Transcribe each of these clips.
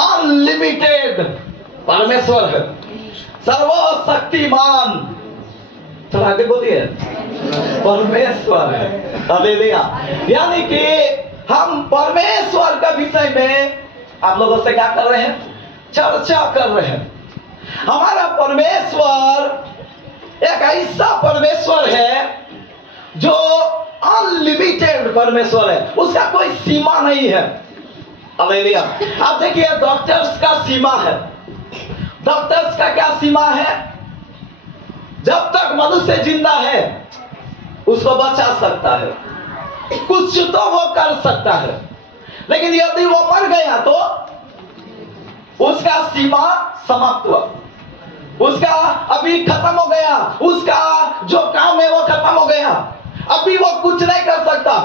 Unlimited परमेश्वर है, सर्वशक्तिमान, थोड़ा आगे बोलिए, परमेश्वर है। हालेलुया। यानी कि हम परमेश्वर के विषय में आप लोगों से क्या कर रहे हैं? चर्चा कर रहे हैं। हमारा परमेश्वर एक ऐसा परमेश्वर है जो अनलिमिटेड परमेश्वर है, उसका कोई सीमा नहीं है। हालेलुया। आप देखिए, डॉक्टर्स का सीमा है। डॉक्टर्स का क्या सीमा है? जब तक मनुष्य जिंदा है उसको बचा सकता है, कुछ तो वो कर सकता है, लेकिन यदि वो मर गया तो उसका सीमा समाप्त हुआ, उसका अभी खत्म हो गया, उसका जो काम है वो खत्म हो गया, अभी वो कुछ नहीं कर सकता।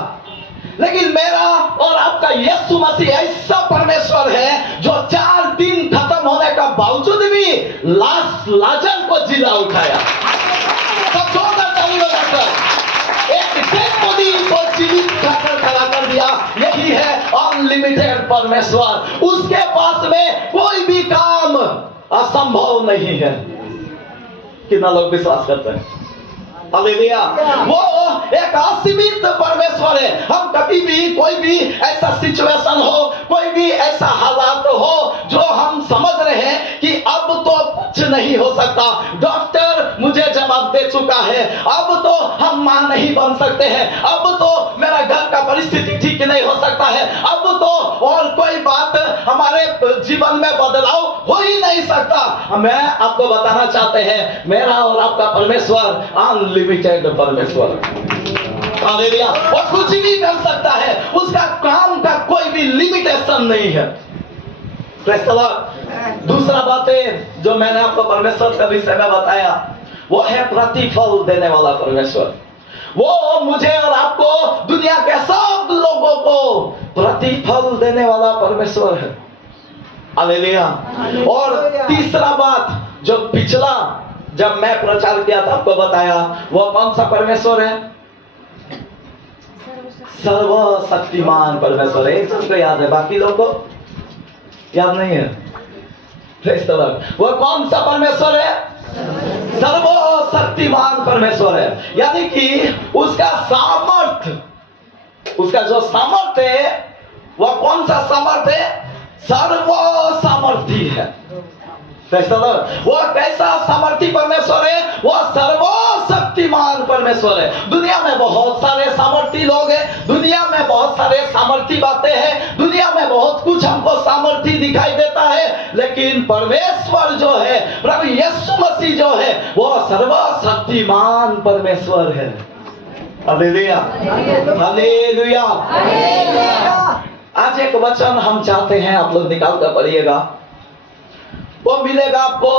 लेकिन मेरा और आपका यीशु मसीह ऐसा परमेश्वर है जो 4 दिन खत्म होने का बावजूद भी लाजर को जिला उठाया। सब जोरदार ताली बजाकर एक डेड बॉडी को जीवित कर खड़ा कर दिया। यही है अनलिमिटेड परमेश्वर। उसके पास में कोई भी काम असंभव नहीं है। कितना लोग विश्वास करते हैं? हालेलुया। वो एक असीमित परमेश्वर है। हम कभी भी कोई भी ऐसा सिचुएशन हो, कोई भी ऐसा हालात हो जो हम समझ रहे हैं कि अब तो कुछ नहीं हो सकता, डॉक्टर मुझे जवाब दे चुका है, अब तो हम मां नहीं बन सकते हैं, अब तो मेरा घर का परिस्थिति ठीक नहीं हो सकता है, अब तो और कोई बात हमारे जीवन में बदलाव हो ही नहीं सकता। मैं आपको बताना चाहते हैं, मेरा और आपका परमेश्वर अनलिमिटेड परमेश्वर। हालेलुया। वो कुछ भी कर सकता है, उसका काम का कोई भी लिमिटेशन नहीं है। Praise the Lord. दूसरा बात है जो मैंने आपको परमेश्वर के विषय में बताया, वो है प्रतिफल देने वाला परमेश्वर। वो मुझे और आपको, दुनिया के सब लोगों को प्रतिफल देने वाला परमेश्वर है। हालेलुया। और तीसरा बात जो पिछला जब मैं प्रचार किया था आपको बताया, वो कौन सा परमेश्वर है? सर्वशक्तिमान परमेश्वर है। सबको याद है, बाकी लोगों को याद नहीं है। Praise the Lord. वो कौन सा परमेश्वर है? सर्वशक्तिमान परमेश्वर है। यानी कि उसका सामर्थ्य, उसका जो सामर्थ्य है वो कौन सा सामर्थ्य है? सर्वसामर्थी है। वो कैसा सामर्थी परमेश्वर है? वो सर्वशक्तिमान परमेश्वर है। दुनिया में बहुत सारे सामर्थी लोग हैं, दुनिया में बहुत सारे सामर्थी बातें हैं, दुनिया में बहुत कुछ हमको सामर्थी दिखाई देता है, लेकिन परमेश्वर जो है, प्रभु यीशु मसीह जो है, वो सर्वशक्तिमान परमेश्वर है। Hallelujah, hallelujah. आज एक वचन हम चाहते हैं आप लोग निकाल कर पढ़िएगा, वो मिलेगा आपको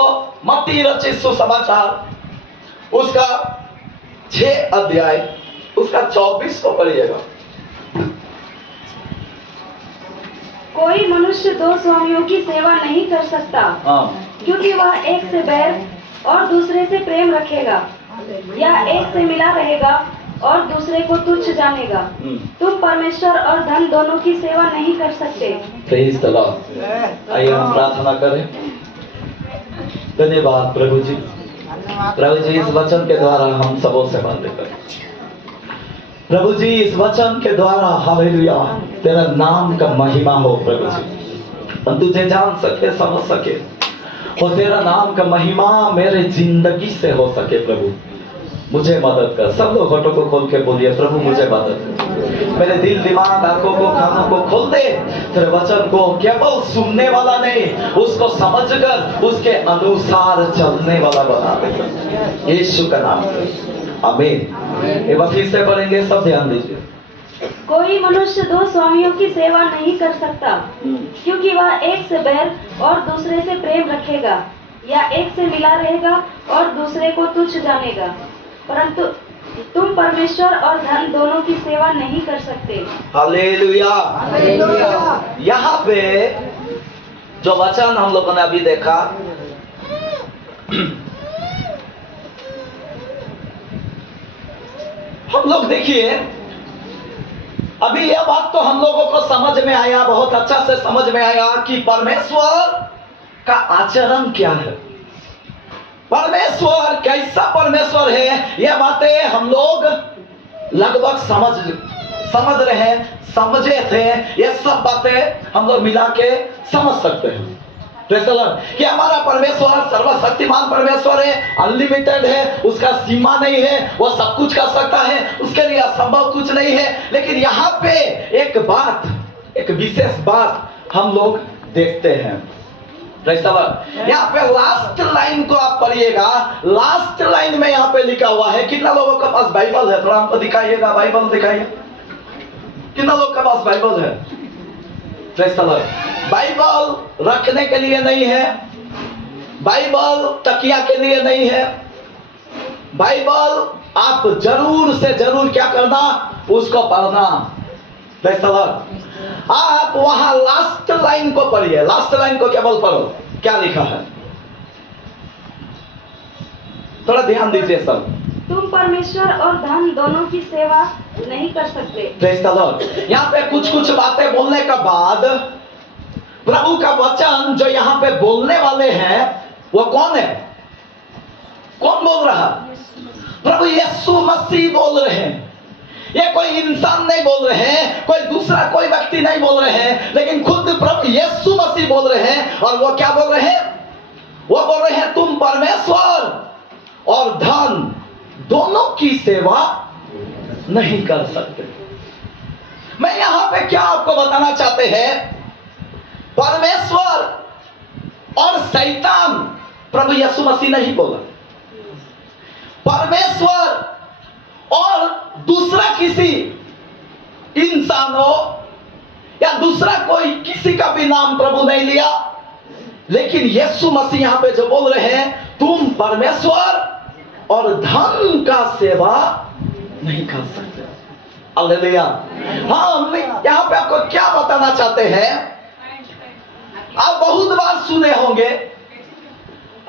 मत्ती रचित सुसमाचार उसका 6 अध्याय उसका 24 को पढ़िएगा। कोई मनुष्य 2 स्वामियों की सेवा नहीं कर सकता, क्योंकि वह एक से बैर और दूसरे से प्रेम रखेगा, या एक से मिला रहेगा और दूसरे को तुच्छ जानेगा। तुम परमेश्वर और धन दोनों की सेवा नहीं कर सकते। Praise the Lord. आइए हम प्रार्थना करें। धन्यवाद प्रभु जी। प्रभु जी, इस वचन के द्वारा हम सबों से बातें करें। प्रभु जी, इस वचन के द्वारा हालेलुया तेरा नाम का महिमा हो प्रभु जी। हम तुझे जान सके, समझ सके, और तेरा नाम का महिमा मेरे जिंदगी से हो सके। प्रभु मुझे मदद कर। सब लोग होठों को खोल के बोलिए, प्रभु मुझे मदद कर। मेरे दिल, दिमाग, आंखों को, कानों को खोल दे। तेरे वचन को केवल सुनने वाला नहीं, उसको समझकर उसके अनुसार चलने वाला बना दे, यीशु का नाम से आमीन। एक बार फिर से पढ़ेंगे, सब ध्यान दीजिए। कोई मनुष्य 2 स्वामियों की सेवा नहीं कर सकता, क्योंकि वह एक से बैर और दूसरे से प्रेम रखेगा, या एक से मिला रहेगा और दूसरे को तुच्छ जानेगा। परंतु तुम परमेश्वर और धन दोनों की सेवा नहीं कर सकते। Hallelujah, hallelujah. यहाँ पे जो वचन हम लोगों ने अभी देखा, हम लोग देखिए अभी यह बात तो हम लोगों को समझ में आया, बहुत अच्छा से समझ में आया कि परमेश्वर का आचरण क्या है, परमेश्वर कैसा परमेश्वर है। यह बातें हम लोग लगभग समझ रहे हैं, समझे थे। ये सब बातें हम लोग मिला के समझ सकते हैं कि हमारा परमेश्वर सर्वशक्तिमान परमेश्वर है, अनलिमिटेड है, उसका सीमा नहीं है, वो सब कुछ कर सकता है, उसके लिए असंभव कुछ नहीं है। लेकिन यहाँ पे एक बात, एक विशेष बात हम लोग देखते हैं। यहाँ पे लास्ट लाइन को आप पढ़िएगा, लास्ट लाइन में यहाँ पे लिखा हुआ है। कितना लोगों के पास बाइबल है? थोड़ा हमको दिखाइएगा, बाइबल दिखाइए। कितना लोग के पास बाइबल है? बाइबल रखने के लिए नहीं है, बाइबल तकिया के लिए नहीं है, बाइबल आप जरूर से जरूर क्या करना, उसको पढ़ना। आप वहां लास्ट लाइन को पढ़िए, लास्ट लाइन को केवल पढ़ो, क्या लिखा है थोड़ा ध्यान दीजिए सब। तुम परमेश्वर और धन दोनों की सेवा नहीं कर सकते। यहाँ पे कुछ कुछ बातें बोलने के बाद प्रभु का वचन जो यहाँ पे बोलने वाले हैं वो कौन है? कौन बोल रहा? प्रभु यीशु मसीह बोल रहे हैं। ये कोई इंसान नहीं बोल रहे हैं, कोई दूसरा कोई व्यक्ति नहीं बोल रहे हैं, लेकिन खुद प्रभु यीशु मसीह बोल रहे हैं। और वो क्या बोल रहे हैं? वो बोल रहे हैं तुम परमेश्वर और धन दोनों की सेवा नहीं कर सकते। मैं यहां पे क्या आपको बताना चाहते हैं, परमेश्वर और शैतान प्रभु यीशु मसीह नहीं बोला, परमेश्वर और दूसरा किसी इंसान हो या दूसरा कोई किसी का भी नाम प्रभु नहीं लिया, लेकिन यीशु मसीह यहां पे जो बोल रहे हैं तुम परमेश्वर और धन का सेवा नहीं कर सकते। हालेलुया। हम यहां पे आपको क्या बताना चाहते हैं, आप बहुत बार सुने होंगे,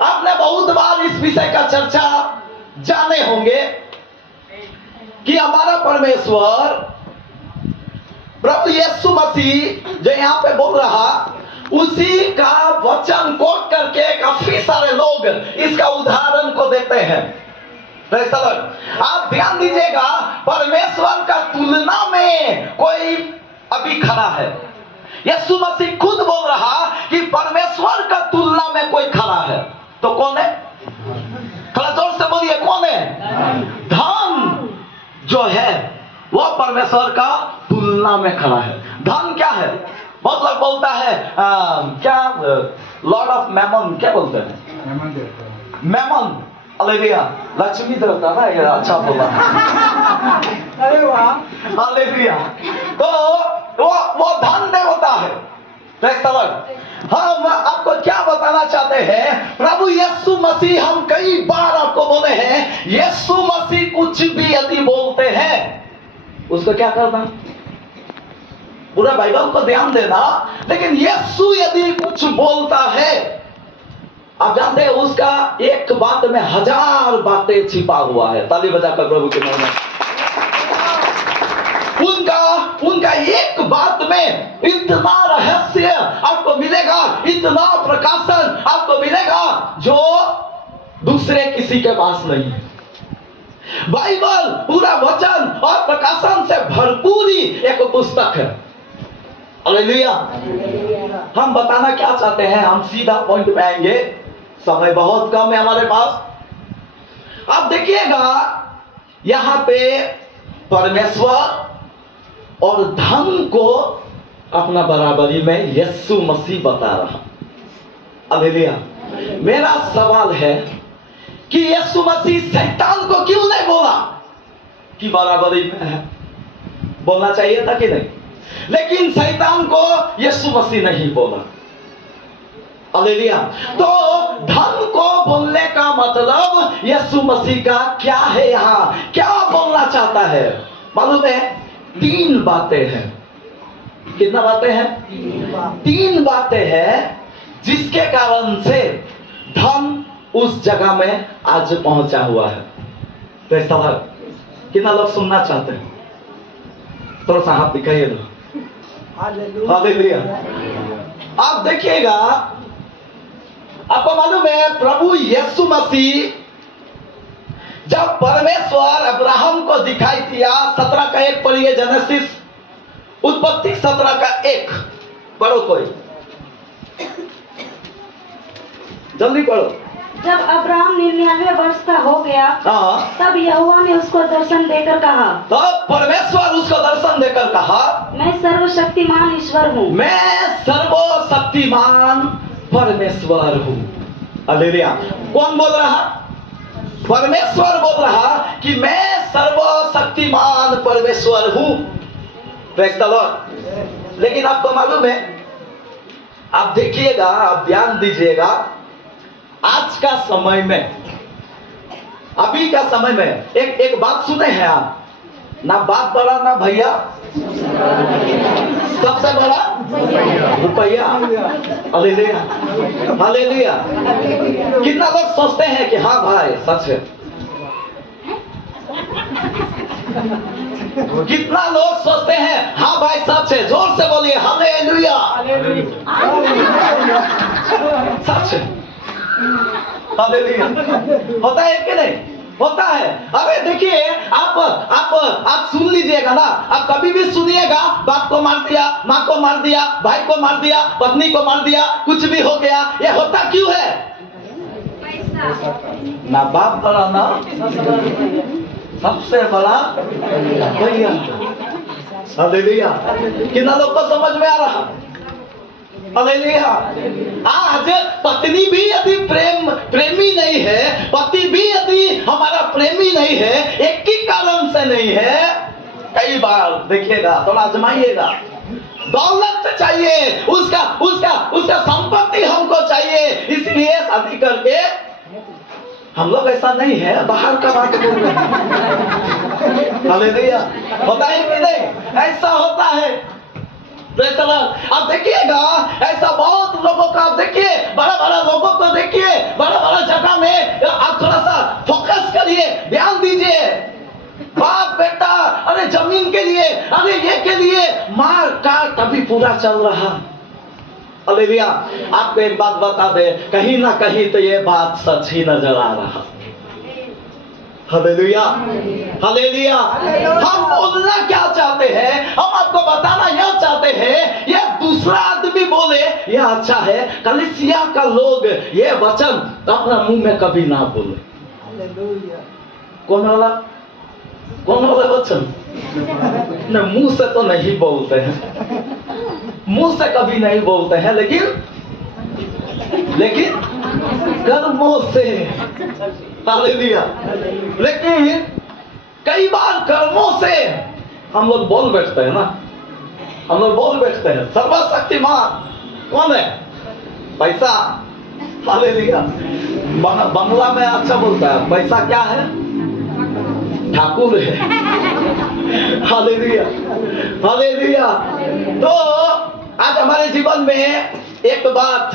आपने बहुत बार इस विषय का चर्चा जाने होंगे कि हमारा परमेश्वर प्रभु यीशु मसीह जो यहां पे बोल रहा, उसी का वचन कोट करके काफी सारे लोग इसका उदाहरण को देते हैं। आप ध्यान दीजिएगा, परमेश्वर का तुलना में कोई अभी खड़ा है। यीशु मसीह खुद बोल रहा कि परमेश्वर का तुलना में कोई खड़ा है, तो कौन है? थोड़ा जोर से बोलिए, कौन है? धन जो है वो परमेश्वर का तुलना में खड़ा है। धन क्या है? बहुत लोग बोलता है क्या लॉर्ड ऑफ मैमन, क्या बोलते हैं? मैमन। हालेलुया। लक्ष्मी देवता ना, ये अच्छा बोला। अरे वाह, हालेलुया। तो वो धन देवता है। हम आपको क्या बताना चाहते हैं, प्रभु यीशु मसीह, हम कई बार आपको बोले हैं, यीशु मसीह कुछ भी यदि बोलते हैं उसको क्या करना, पूरा बाइबल को ध्यान देना। लेकिन यीशु यदि कुछ बोलता है, आप जानते हैं उसका एक बात में 1000 बातें छिपा हुआ है। ताली बजाकर प्रभु के नाम में। उनका एक बात में इतना रहस्य आपको मिलेगा, इतना प्रकाशन आपको मिलेगा जो दूसरे किसी के पास नहीं है। बाइबल पूरा वचन और प्रकाशन से भरपूरी एक पुस्तक है। हालेलुया। हम बताना क्या चाहते हैं, हम सीधा पॉइंट पे आएंगे, समय बहुत कम है हमारे पास। आप देखिएगा यहां पे परमेश्वर और धन को अपना बराबरी में यीशु मसीह बता रहा। हालेलुया। मेरा सवाल है कि यीशु मसीह शैतान को क्यों नहीं बोला कि बराबरी में है? बोलना चाहिए था कि नहीं? लेकिन शैतान को यीशु मसीह नहीं बोला। हालेलुया। तो धन को बोलने का मतलब यीशु मसीह का क्या है, यहां क्या बोलना चाहता है मालूम है? 3 बातें हैं। कितना बातें हैं? 3 बातें हैं जिसके कारण से धन उस जगह में आज पहुंचा हुआ है। तो सवाल कितना लोग सुनना चाहते हैं? थोड़ा सा हाथ दिखाइए ना। हालेलुया। आप देखिएगा, आपको मालूम है प्रभु यीशु मसीह जब परमेश्वर अब्राहम को दिखाई दिया, 17 का 1 पढ़िए, जेनेसिस उत्पत्ति 17 का 1 पढ़ो, कोई जल्दी पढ़ो। जब अब्राहम 99 वर्ष का हो गया, हाँ, तब यहोवा ने उसको दर्शन देकर कहा, तब परमेश्वर उसको दर्शन देकर कहा, मैं सर्वशक्तिमान ईश्वर हूँ। मैं सर्वशक्तिमान परमेश्वर हूँ। हालेलुया। कौन बोल रहा? परमेश्वर बोल रहा कि मैं सर्वशक्तिमान परमेश्वर हूँ। Praise the Lord. लेकिन आपको मालूम है, आप देखिएगा, आप ध्यान दीजिएगा, आज का समय में, अभी का समय में एक बात सुने हैं आप, ना बाप बड़ा ना भैया, सबसे बड़ा रुपया। Hallelujah, hallelujah. कितना लोग सोचते हैं कि हाँ भाई सच है, कितना लोग सोचते हैं हाँ भाई सच है, जोर से बोलिए हालेलुया। सच है, हालेलुया। होता है कि नहीं? होता है। अरे देखिए, आप सुन लीजिएगा ना, आप कभी भी सुनिएगा, बाप को मार दिया, माँ को मार दिया, भाई को मार दिया, पत्नी को मार दिया, कुछ भी हो गया, ये होता क्यों है? ना बाप बड़ा ना सबसे बड़ा भैया। हालेलुया। कितना लोग को समझ में आ रहा? हालेलुया। आज पत्नी भी यदि प्रेमी नहीं है, पति भी यदि हमारा प्रेमी नहीं है, एक ही कारण से नहीं है, कई बार देखिएगा, थोड़ा आजमाइएगा, दौलत चाहिए, उसका संपत्ति हमको चाहिए, इसलिए शादी करके। हम लोग ऐसा नहीं है, बाहर का बात बोल रहे हैं। हालेलुया। होता है कि नहीं? ऐसा होता है। आप देखिएगा, ऐसा बहुत लोगों का, आप देखिए, बड़ा बड़ा लोगों को देखिए, बड़ा बड़ा जगह में आप थोड़ा सा फोकस करिए, ध्यान दीजिए, बाप बेटा, अरे जमीन के लिए, अरे ये के लिए मार काट अभी पूरा चल रहा। हालेलुया। आपको एक बात बता दे, कहीं ना कहीं तो ये बात सच ही नजर आ रहा। Hallelujah, hallelujah. हम बोलना क्या चाहते हैं, हम आपको बताना यह चाहते हैं, ये दूसरा आदमी बोले यह अच्छा है, कलीसिया का लोग ये वचन अपना मुंह में कभी ना बोले। कौन वाला वचन? न मुंह से तो नहीं बोलते हैं, मुंह से कभी नहीं बोलते हैं, लेकिन कर्मों से। हालेलुया। लेकिन कई बार कर्मों से हम लोग बोल बैठते हैं ना, हम लोग बोल बैठते हैं सर्वशक्तिमान कौन है? पैसा। हालेलुया। बंगला में अच्छा बोलता है, पैसा क्या है? ठाकुर है। Hallelujah, hallelujah. तो आज हमारे जीवन में एक बात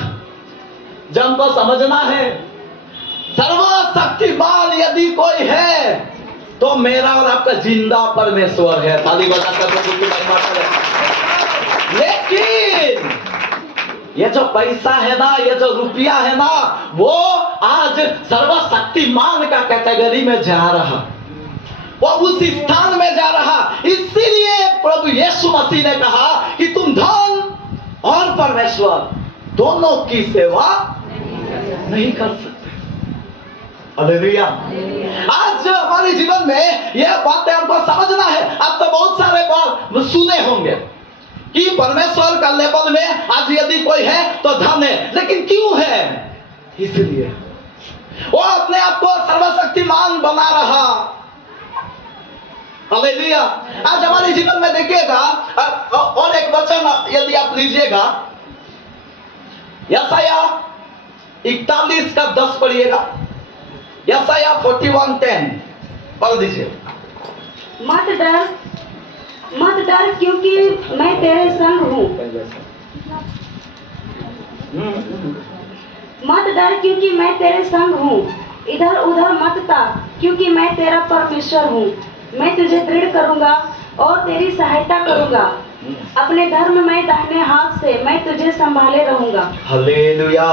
जनको समझना है, सर्वशक्तिमान यदि कोई है तो मेरा और आपका जिंदा परमेश्वर है। ताली बजाकर प्रभु की महिमा करें। लेकिन ये जो पैसा है ना, ये जो रुपया है ना, वो आज सर्वशक्तिमान का कैटेगरी में जा रहा, वो उस स्थान में जा रहा। इसीलिए प्रभु यीशु मसीह ने कहा कि तुम धन और परमेश्वर दोनों की सेवा नहीं कर सकते। हालेलुया। आज हमारे जीवन में यह बातें हमको समझना है। आप तो बहुत सारे बार सुने होंगे कि परमेश्वर का लेवल में आज यदि कोई है तो धन है, लेकिन क्यों है? इसलिए वो अपने आप को सर्वशक्तिमान बना रहा। हालेलुया। आज हमारे जीवन में देखिएगा, और एक वचन यदि आप लीजिएगा, यशाया 41 का 10 पढ़िएगा। यशाया 41:10 पढ़ दीजिए। मत डर क्योंकि मैं तेरे संग हूँ। मत डर क्योंकि मैं तेरे संग हूँ। इधर उधर मत ताक क्योंकि मैं तेरा परमेश्वर हूँ। मैं तुझे दृढ़ करूँगा और तेरी सहायता करूंगा। अपने धर्म में दाहिने हाथ से मैं तुझे संभाले रहूंगा। Hallelujah,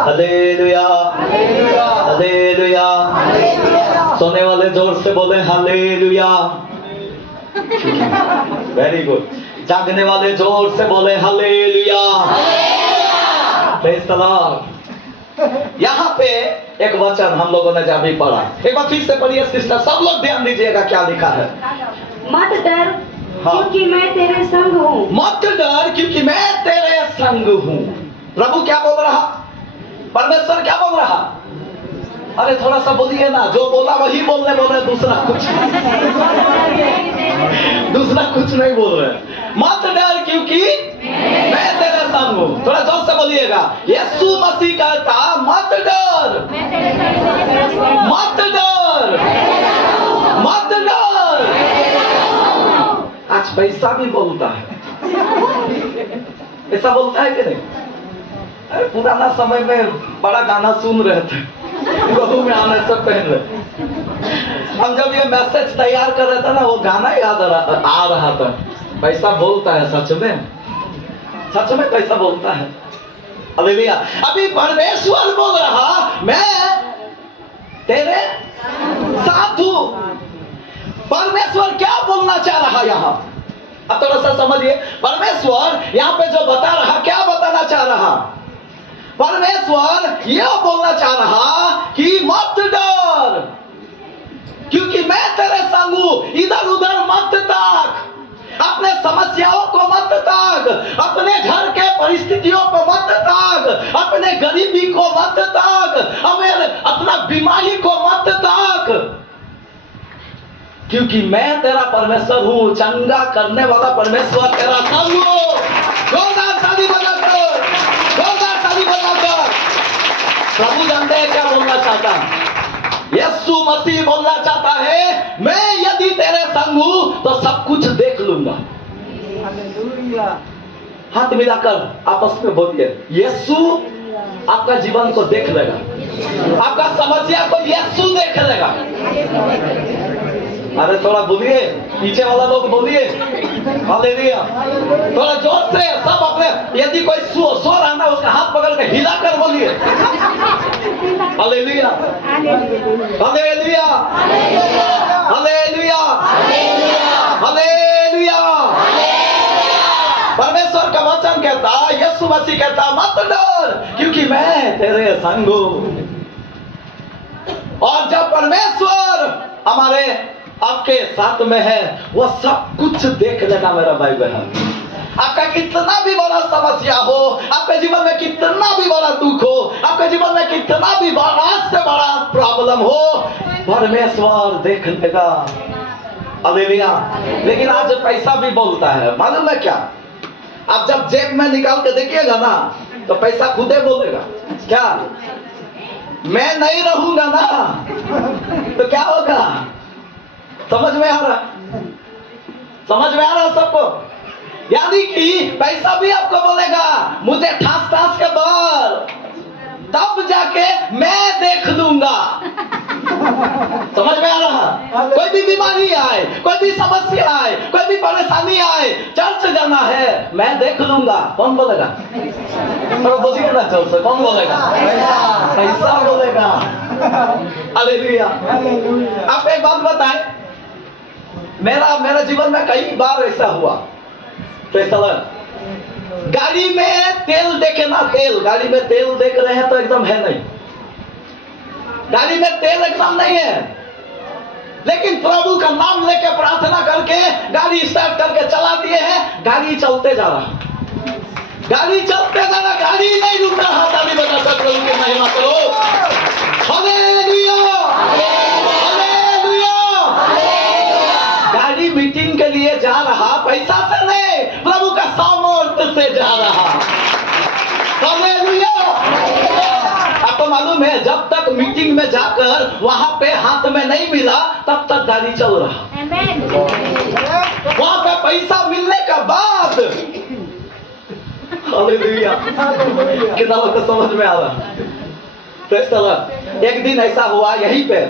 hallelujah, hallelujah. सोने वाले जोर से बोले हालेलुया। Very good. जागने वाले जोर से बोले हालेलुया। Praise the Lord. यहाँ पे एक वचन हम लोगों ने जब भी पढ़ा, एक बार फिर से पढ़िए सिस्टर, सब लोग ध्यान दीजिएगा क्या लिखा है। मत डर हाँ। क्योंकि मैं तेरे संग हूँ। मत डर क्योंकि मैं तेरे संग हूँ। प्रभु क्या बोल रहा? परमेश्वर क्या बोल रहा? अरे थोड़ा सा बोलिए ना, जो बोला वही बोलने बोल रहे, दूसरा कुछ नहीं बोल रहे। मत डर क्योंकि मैं तेरे संग हूँ। थोड़ा जोर से बोलिएगा। यीशु मसीह कहता मत डर, मत डर, मत डर। आज पैसा भी बोलता है, ऐसा बोलता है कि नहीं? अरे पुराना समय में बड़ा गाना सुन रहे थे बहू में आने से पहले। हम जब ये मैसेज तैयार कर रहे थे ना, वो गाना याद आ रहा था। पैसा बोलता है, सच में पैसा बोलता है। हालेलुया। अभी परमेश्वर बोल रहा मैं तेरे साथ हूं। परमेश्वर क्या बोलना चाह रहा यहाँ? अब थोड़ा सा समझिए। परमेश्वर यहाँ पे जो बता रहा, क्या बताना चाह रहा? परमेश्वर यह बोलना चाह रहा कि मत डर क्योंकि मैं तेरे संग हूं। इधर उधर मत ताक, अपने समस्याओं को मत ताक, अपने घर के परिस्थितियों को मत ताक, अपने गरीबी को मत ताक, अपना बीमारी को मत ताक, क्योंकि मैं तेरा परमेश्वर हूं। चंगा करने वाला परमेश्वर तेरा संग हूं। जोरदार ताली बजाकर, जोरदार ताली बजाकर। प्रभु जानते हैं क्या बोलना चाहता है? यीशु मसीह बोलना चाहता है मैं यदि तेरे संग हूं तो सब कुछ देख लूंगा। हाथ मिलाकर आपस में बोलिए, यीशु आपका जीवन को देख लेगा, आपका समस्या को यीशु देख लेगा। अरे थोड़ा बोलिए, पीछे वाला लोग बोलिए हालेलुया। थोड़ा जोर से सब अपने, यदि कोई सो रहा ना उसका हाथ पकड़ के हिला कर बोलिए हालेलुया, हालेलुया, हालेलुया, हालेलुया। परमेश्वर का वचन कहता, यीशु मसीह कहता मत डर क्योंकि मैं तेरे संग हूं। और जब परमेश्वर हमारे आपके साथ में है, वह सब कुछ देख लेगा मेरा भाई बहन। आपका कितना भी बड़ा समस्या हो, आपके जीवन में कितना भी बड़ा दुख हो, आपके जीवन में कितना भी बड़ा से बड़ा प्रॉब्लम हो, परमेश्वर देख लेगा। हालेलुया। लेकिन आज पैसा भी बोलता है, मालूम है क्या? आप जब जेब में निकाल के देखिएगा ना तो पैसा खुदे बोलेगा। क्या मैं नहीं रहूंगा ना तो क्या होगा? समझ में आ रहा? समझ में आ रहा सबको? यानी कि पैसा भी आपको बोलेगा मुझे ठास ठास के बोल, तब जाके मैं देख लूंगा। समझ में आ रहा? कोई भी बीमारी आए, कोई भी समस्या आए, कोई भी परेशानी आए, चर्च जाना है, मैं देख लूंगा। कौन बोलेगा? तो बोलिए ना चल से, कौन बोलेगा? पैसा बोलेगा। हालेलुया। आप एक बात बताएं, मेरा जीवन में कई बार ऐसा हुआ। गाड़ी में तेल देखे ना, तेल गाड़ी में तेल देख रहे हैं तो एकदम है नहीं, गाड़ी में तेल एकदम नहीं है, लेकिन प्रभु का नाम लेके प्रार्थना करके गाड़ी स्टार्ट करके चला दिए हैं, गाड़ी चलते जा रहा, गाड़ी चलते जा रहा, गाड़ी नहीं रुक रहा। ताली बजाकर प्रभु की महिमा करो। Hallelujah, hallelujah. गाड़ी मीटिंग के लिए जा रहा, पैसा से नहीं, प्रभु का सामर्थ्य से जा रहा। हालेलुया। आपको मालूम है जब तक मीटिंग में जाकर वहां पे हाथ में नहीं मिला तब तक गाड़ी चल रहा। वहां पे पैसा मिलने का बाद हालेलुया, कितना लोग को समझ में आ रहा? तो इस तरह एक दिन ऐसा हुआ यहीं पे,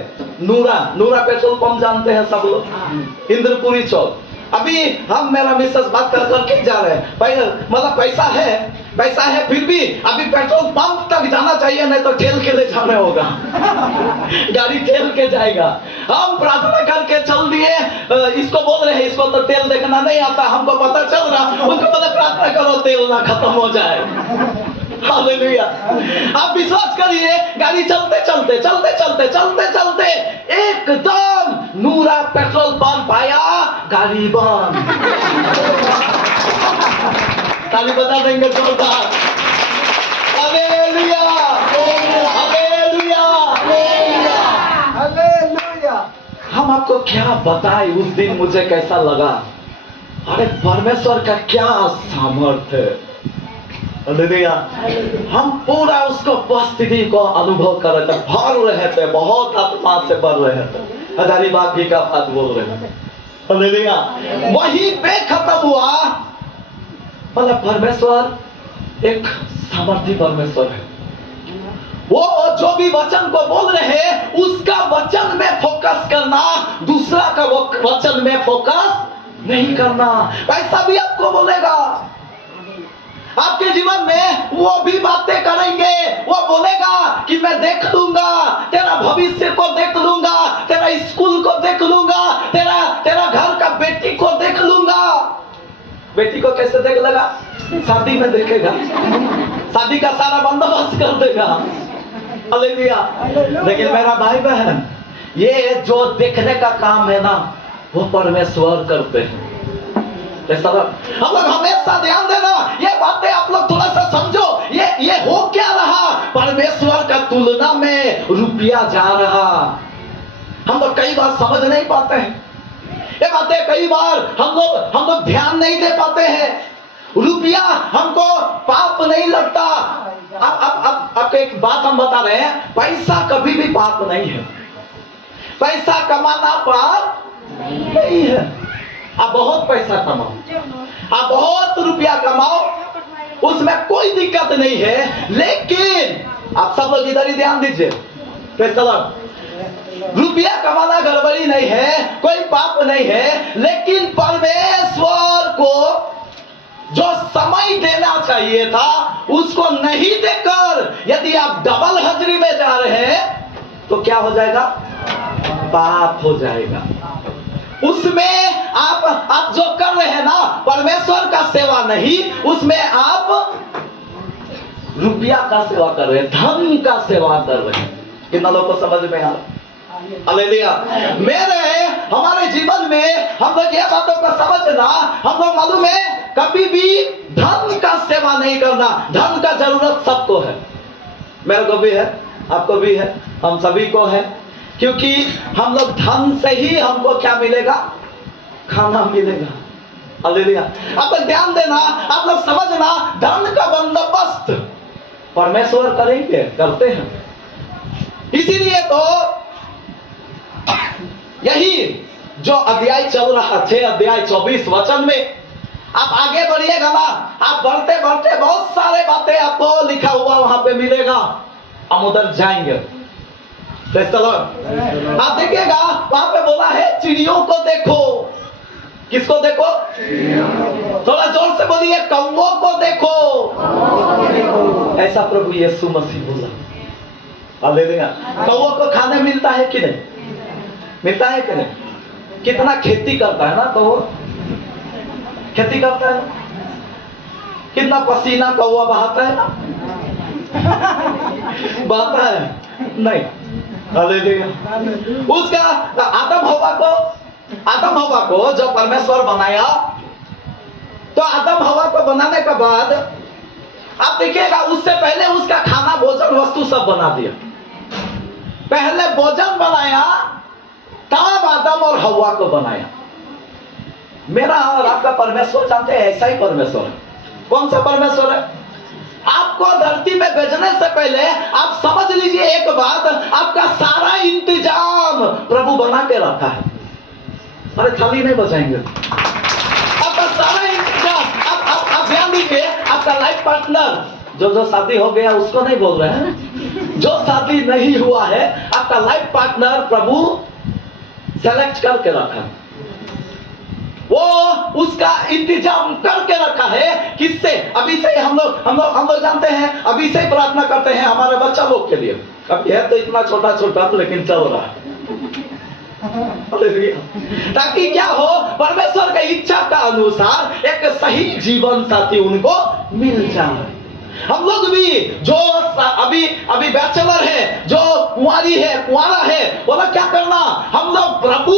नूरा पेट्रोल पंप जानते हैं सब लोग, इंद्रपुरी चौक। अभी हम मेरा मिसेस बात कर करके जा रहे हैं, मतलब पैसा है फिर भी अभी पेट्रोल पंप तक जाना चाहिए, नहीं तो ठेल के ले जाना होगा। गाड़ी ठेल के जाएगा। हम प्रार्थना करके चल दिए, इसको बोल रहे हैं इसको तो तेल देखना नहीं आता, हमको पता चल रहा, उनको बोले प्रार्थना करो तेल ना खत्म हो जाए। हालेलुया। आप विश्वास करिए, गाड़ी चलते एकदम नूरा पेट्रोल पंप आया, गाड़ी बंद। ताली बजा देंगे जोरदार। Hallelujah, hallelujah, hallelujah. हम आपको क्या बताएं उस दिन मुझे कैसा लगा। अरे परमेश्वर का क्या सामर्थ्य। हालेलुया। हम पूरा उसको उपस्थिति को अनुभव कर रहे थे, भर रहे थे, बहुत आत्मा से भर रहे थे। हजारीबाग जी का बात बोल रहे थे। हालेलुया। वहीं पे खत्म हुआ। मतलब परमेश्वर एक सामर्थी परमेश्वर है। वो जो भी वचन को बोल रहे हैं उसका वचन में फोकस करना, दूसरा का वचन में फोकस नहीं करना। पैसा भी आपको बोलेगा, आपके जीवन में वो भी बातें करेंगे, वो बोलेगा कि मैं देख लूंगा, तेरा भविष्य को देख लूंगा, तेरा स्कूल को देख लूंगा, तेरा घर का बेटी को देख लूंगा। बेटी को कैसे देख लेगा? शादी में देखेगा, शादी का सारा बंदोबस्त कर देगा। हालेलुया। लेकिन मेरा भाई बहन, ये जो देखने का काम है ना, वो परमेश्वर करते हैं। हम लोग हमेशा ध्यान देना, ये बातें आप लोग थोड़ा सा समझो। ये हो क्या रहा? परमेश्वर का तुलना में रुपया जा रहा। हम लोग कई बार समझ नहीं पाते हैं ये बातें, कई बार हम लोग ध्यान नहीं दे पाते हैं। रुपया हमको पाप नहीं लगता। अब आपको एक बात हम बता रहे हैं, पैसा कभी भी पाप नहीं है। पैसा कमाना पाप नहीं है। आप बहुत पैसा कमाओ, आप बहुत रुपया कमाओ, उसमें कोई दिक्कत नहीं है। लेकिन आप सब लोग इधर ही ध्यान दीजिए। रुपया कमाना गड़बड़ी नहीं है, कोई पाप नहीं है। लेकिन परमेश्वर को जो समय देना चाहिए था उसको नहीं देकर यदि आप डबल हाजिरी में जा रहे हैं तो क्या हो जाएगा? पाप हो जाएगा। उसमें आप जो कर रहे हैं ना, परमेश्वर का सेवा नहीं, उसमें आप रुपया का सेवा कर रहे हैं, धन का सेवा कर रहे हैं। कितना लोगों को समझ में आ रहा? हालेलुया। हमारे जीवन में हम लोग ये बातों को समझना, हम लोग मालूम है कभी भी धन का सेवा नहीं करना। धन का जरूरत सबको है, मेरे को भी है, आपको भी है, हम सभी को है। क्योंकि हम लोग धन से ही हमको क्या मिलेगा? खाना मिलेगा। हालेलुया। आप लोग ध्यान देना, आप लोग समझना, धन का बंदोबस्त परमेश्वर करेंगे, करते हैं। इसीलिए तो यही जो अध्याय चल रहा, 6 अध्याय 24 वचन में आप आगे बढ़िएगा ना, आप बढ़ते बढ़ते बहुत सारे बातें आपको लिखा हुआ वहां पे मिलेगा। हम उधर जाएंगे। आप देखिएगा वहां पे बोला है चिड़ियों को देखो। किसको देखो? थोड़ा जोर से बोलिए, कौवों को देखो। ऐसा प्रभु यीशु मसीह बोला। हालेलुया। कौवों को खाने मिलता है कि नहीं? मिलता है कि नहीं? कितना खेती करता है ना कौवा, खेती करता है, कितना पसीना कौवा बहाता है ना? बहाता है नहीं? हालेलुया। उसका आदम हवा को जब परमेश्वर बनाया, तो आदम हवा को बनाने के बाद आप देखिएगा उससे पहले उसका खाना भोजन वस्तु सब बना दिया। पहले भोजन बनाया, तब आदम और हवा को बनाया। मेरा और आपका परमेश्वर जानते हैं, ऐसा ही परमेश्वर है। कौन सा परमेश्वर है? आपको धरती में भेजने से पहले आप समझ लीजिए एक बात, आपका सारा इंतजाम प्रभु बना के रखा है। अरे थाली नहीं बजाएंगे। आपका सारा इंतजाम, आप ध्यान दीजिए, आपका लाइफ पार्टनर जो शादी हो गया उसको नहीं बोल रहे हैं, जो शादी नहीं हुआ है, आपका लाइफ पार्टनर प्रभु सेलेक्ट करके रखा। वो उसका इंतजाम करके रखा है। किससे? अभी से हम लोग जानते हैं, अभी से प्रार्थना करते हैं हमारे बच्चा लोग के लिए। अब यह तो इतना छोटा छोटा लेकिन चल रहा है, ताकि क्या हो, परमेश्वर की इच्छा का अनुसार एक सही जीवन साथी उनको मिल जाए। हम लोग भी जो अभी बैचलर है, जो कुंवारी है, कुंवारा है, वो लोग क्या करना, हम लोग प्रभु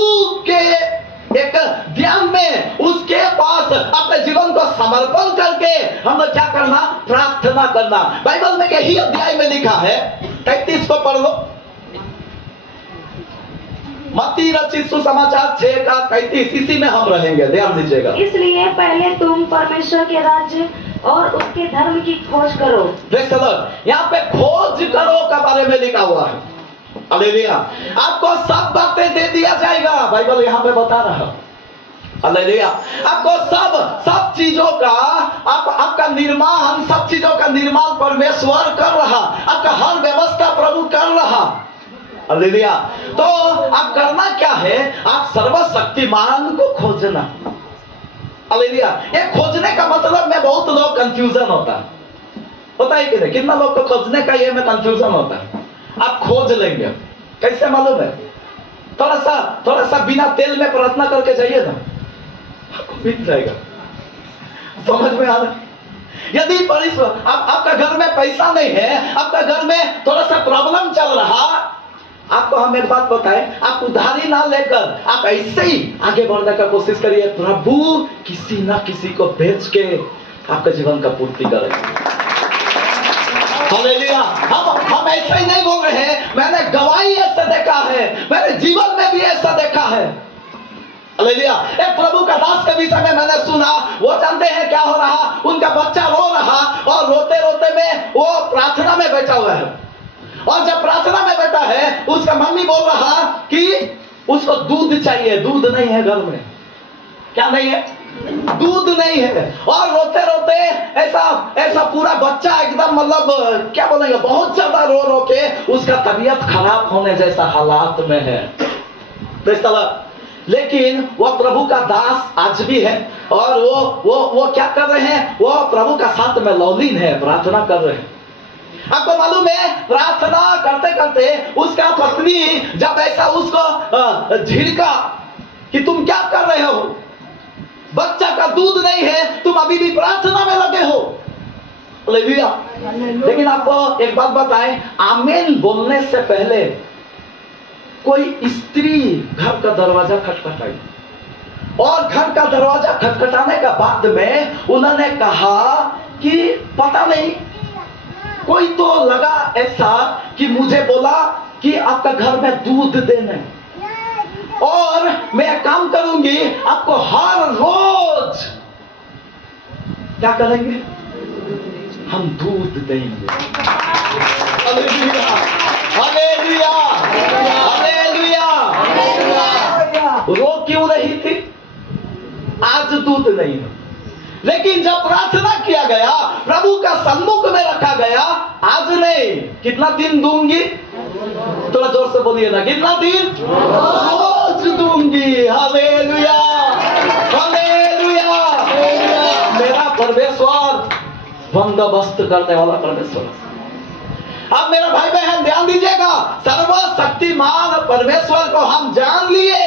के एक ध्यान में उसके पास अपने जीवन को समर्पण करके हम लोग क्या करना, प्रार्थना करना। बाइबल में यही अध्याय में लिखा है, 33 को पढ़ लो, मत्ती रचित सुसमाचार 6 का 33, इसी में हम रहेंगे, ध्यान दीजिएगा। इसलिए पहले तुम परमेश्वर के राज्य और उसके धर्म की खोज करो। Praise the Lord. यहाँ पे खोज करो का बारे में लिखा हुआ है। हालेलुया। आपको सब बातें दे दिया जाएगा, बाइबल यहाँ पे बता रहा है। हालेलुया। आपको सब चीजों का आपका निर्माण, सब चीजों का निर्माण परमेश्वर कर रहा, आपका हर व्यवस्था प्रभु कर रहा। हालेलुया। तो आप करना क्या है, आप सर्वशक्तिमान को खोजना। हालेलुया। ये खोजने का मतलब में बहुत लोग कंफ्यूजन होता है कि नहीं? कितना लोग को खोजने का ये में कंफ्यूजन होता है। आप खोज लेंगे, कैसे मालूम है? थोड़ा सा बिना तेल में प्रार्थना करके जाइए ना, आपको मिल जाएगा। समझ में आ रहा है? यदि आपका घर में पैसा नहीं है, आपका घर में थोड़ा सा प्रॉब्लम चल रहा, आपको हम एक बात बताएं, आप उधारी ना लेकर आप ऐसे ही आगे बढ़ने का कोशिश करिए। प्रभु किसी ना किसी को भेज के आपके जीवन का पूर्ति करेगा। हालेलुया। हम ऐसा ही नहीं बोल रहे हैं, मैंने गवाही ऐसा देखा है, मेरे जीवन में भी ऐसा देखा है। हालेलुया। एक प्रभु का दास के विषय में मैंने सुना, वो जानते हैं क्या हो रहा, उनका बच्चा रो रहा और रोते रोते में वो प्रार्थना में बैठा हुआ है, और जब प्रार्थना में बैठा है उसका मम्मी बोल रहा कि उसको दूध चाहिए, दूध नहीं है घर में। क्या नहीं है? दूध नहीं है। और रोते रोते ऐसा पूरा बच्चा एकदम मतलब क्या बोलेंगे, बहुत ज्यादा रो के उसका तबीयत खराब होने जैसा हालात में है। लेकिन वह प्रभु का दास आज भी है, और वो क्या कर रहे हैं, वो प्रभु का साथ में लौलीन है, प्रार्थना कर रहे हैं। आपको मालूम है, प्रार्थना करते करते उसका पत्नी जब ऐसा उसको झिड़का कि तुम क्या कर रहे हो, बच्चा का दूध नहीं है, तुम अभी भी प्रार्थना में लगे हो। हालेलुया। लेकिन आपको एक बात बताएं, आमीन बोलने से पहले कोई स्त्री घर का दरवाजा खटखटाई, और घर का दरवाजा खटखटाने का बाद में उन्होंने कहा कि पता नहीं, कोई तो लगा ऐसा कि मुझे बोला कि आपका घर में दूध देने, और मैं काम करूंगी, आपको हर रोज क्या करेंगे, हम दूध देंगे। Hallelujah, hallelujah, hallelujah. रो क्यों रही थी? आज दूध नहीं है। लेकिन जब प्रार्थना किया गया, प्रभु का सम्मुख में रखा गया, आज नहीं, कितना दिन दूंगी? थोड़ा जोर से बोलिए ना, कितना दिन? रोज दूंगी। Hallelujah, hallelujah. मेरा परमेश्वर बंदोबस्त करने वाला परमेश्वर। अब मेरा भाई बहन ध्यान दीजिएगा, सर्वशक्तिमान परमेश्वर को हम जान लिए,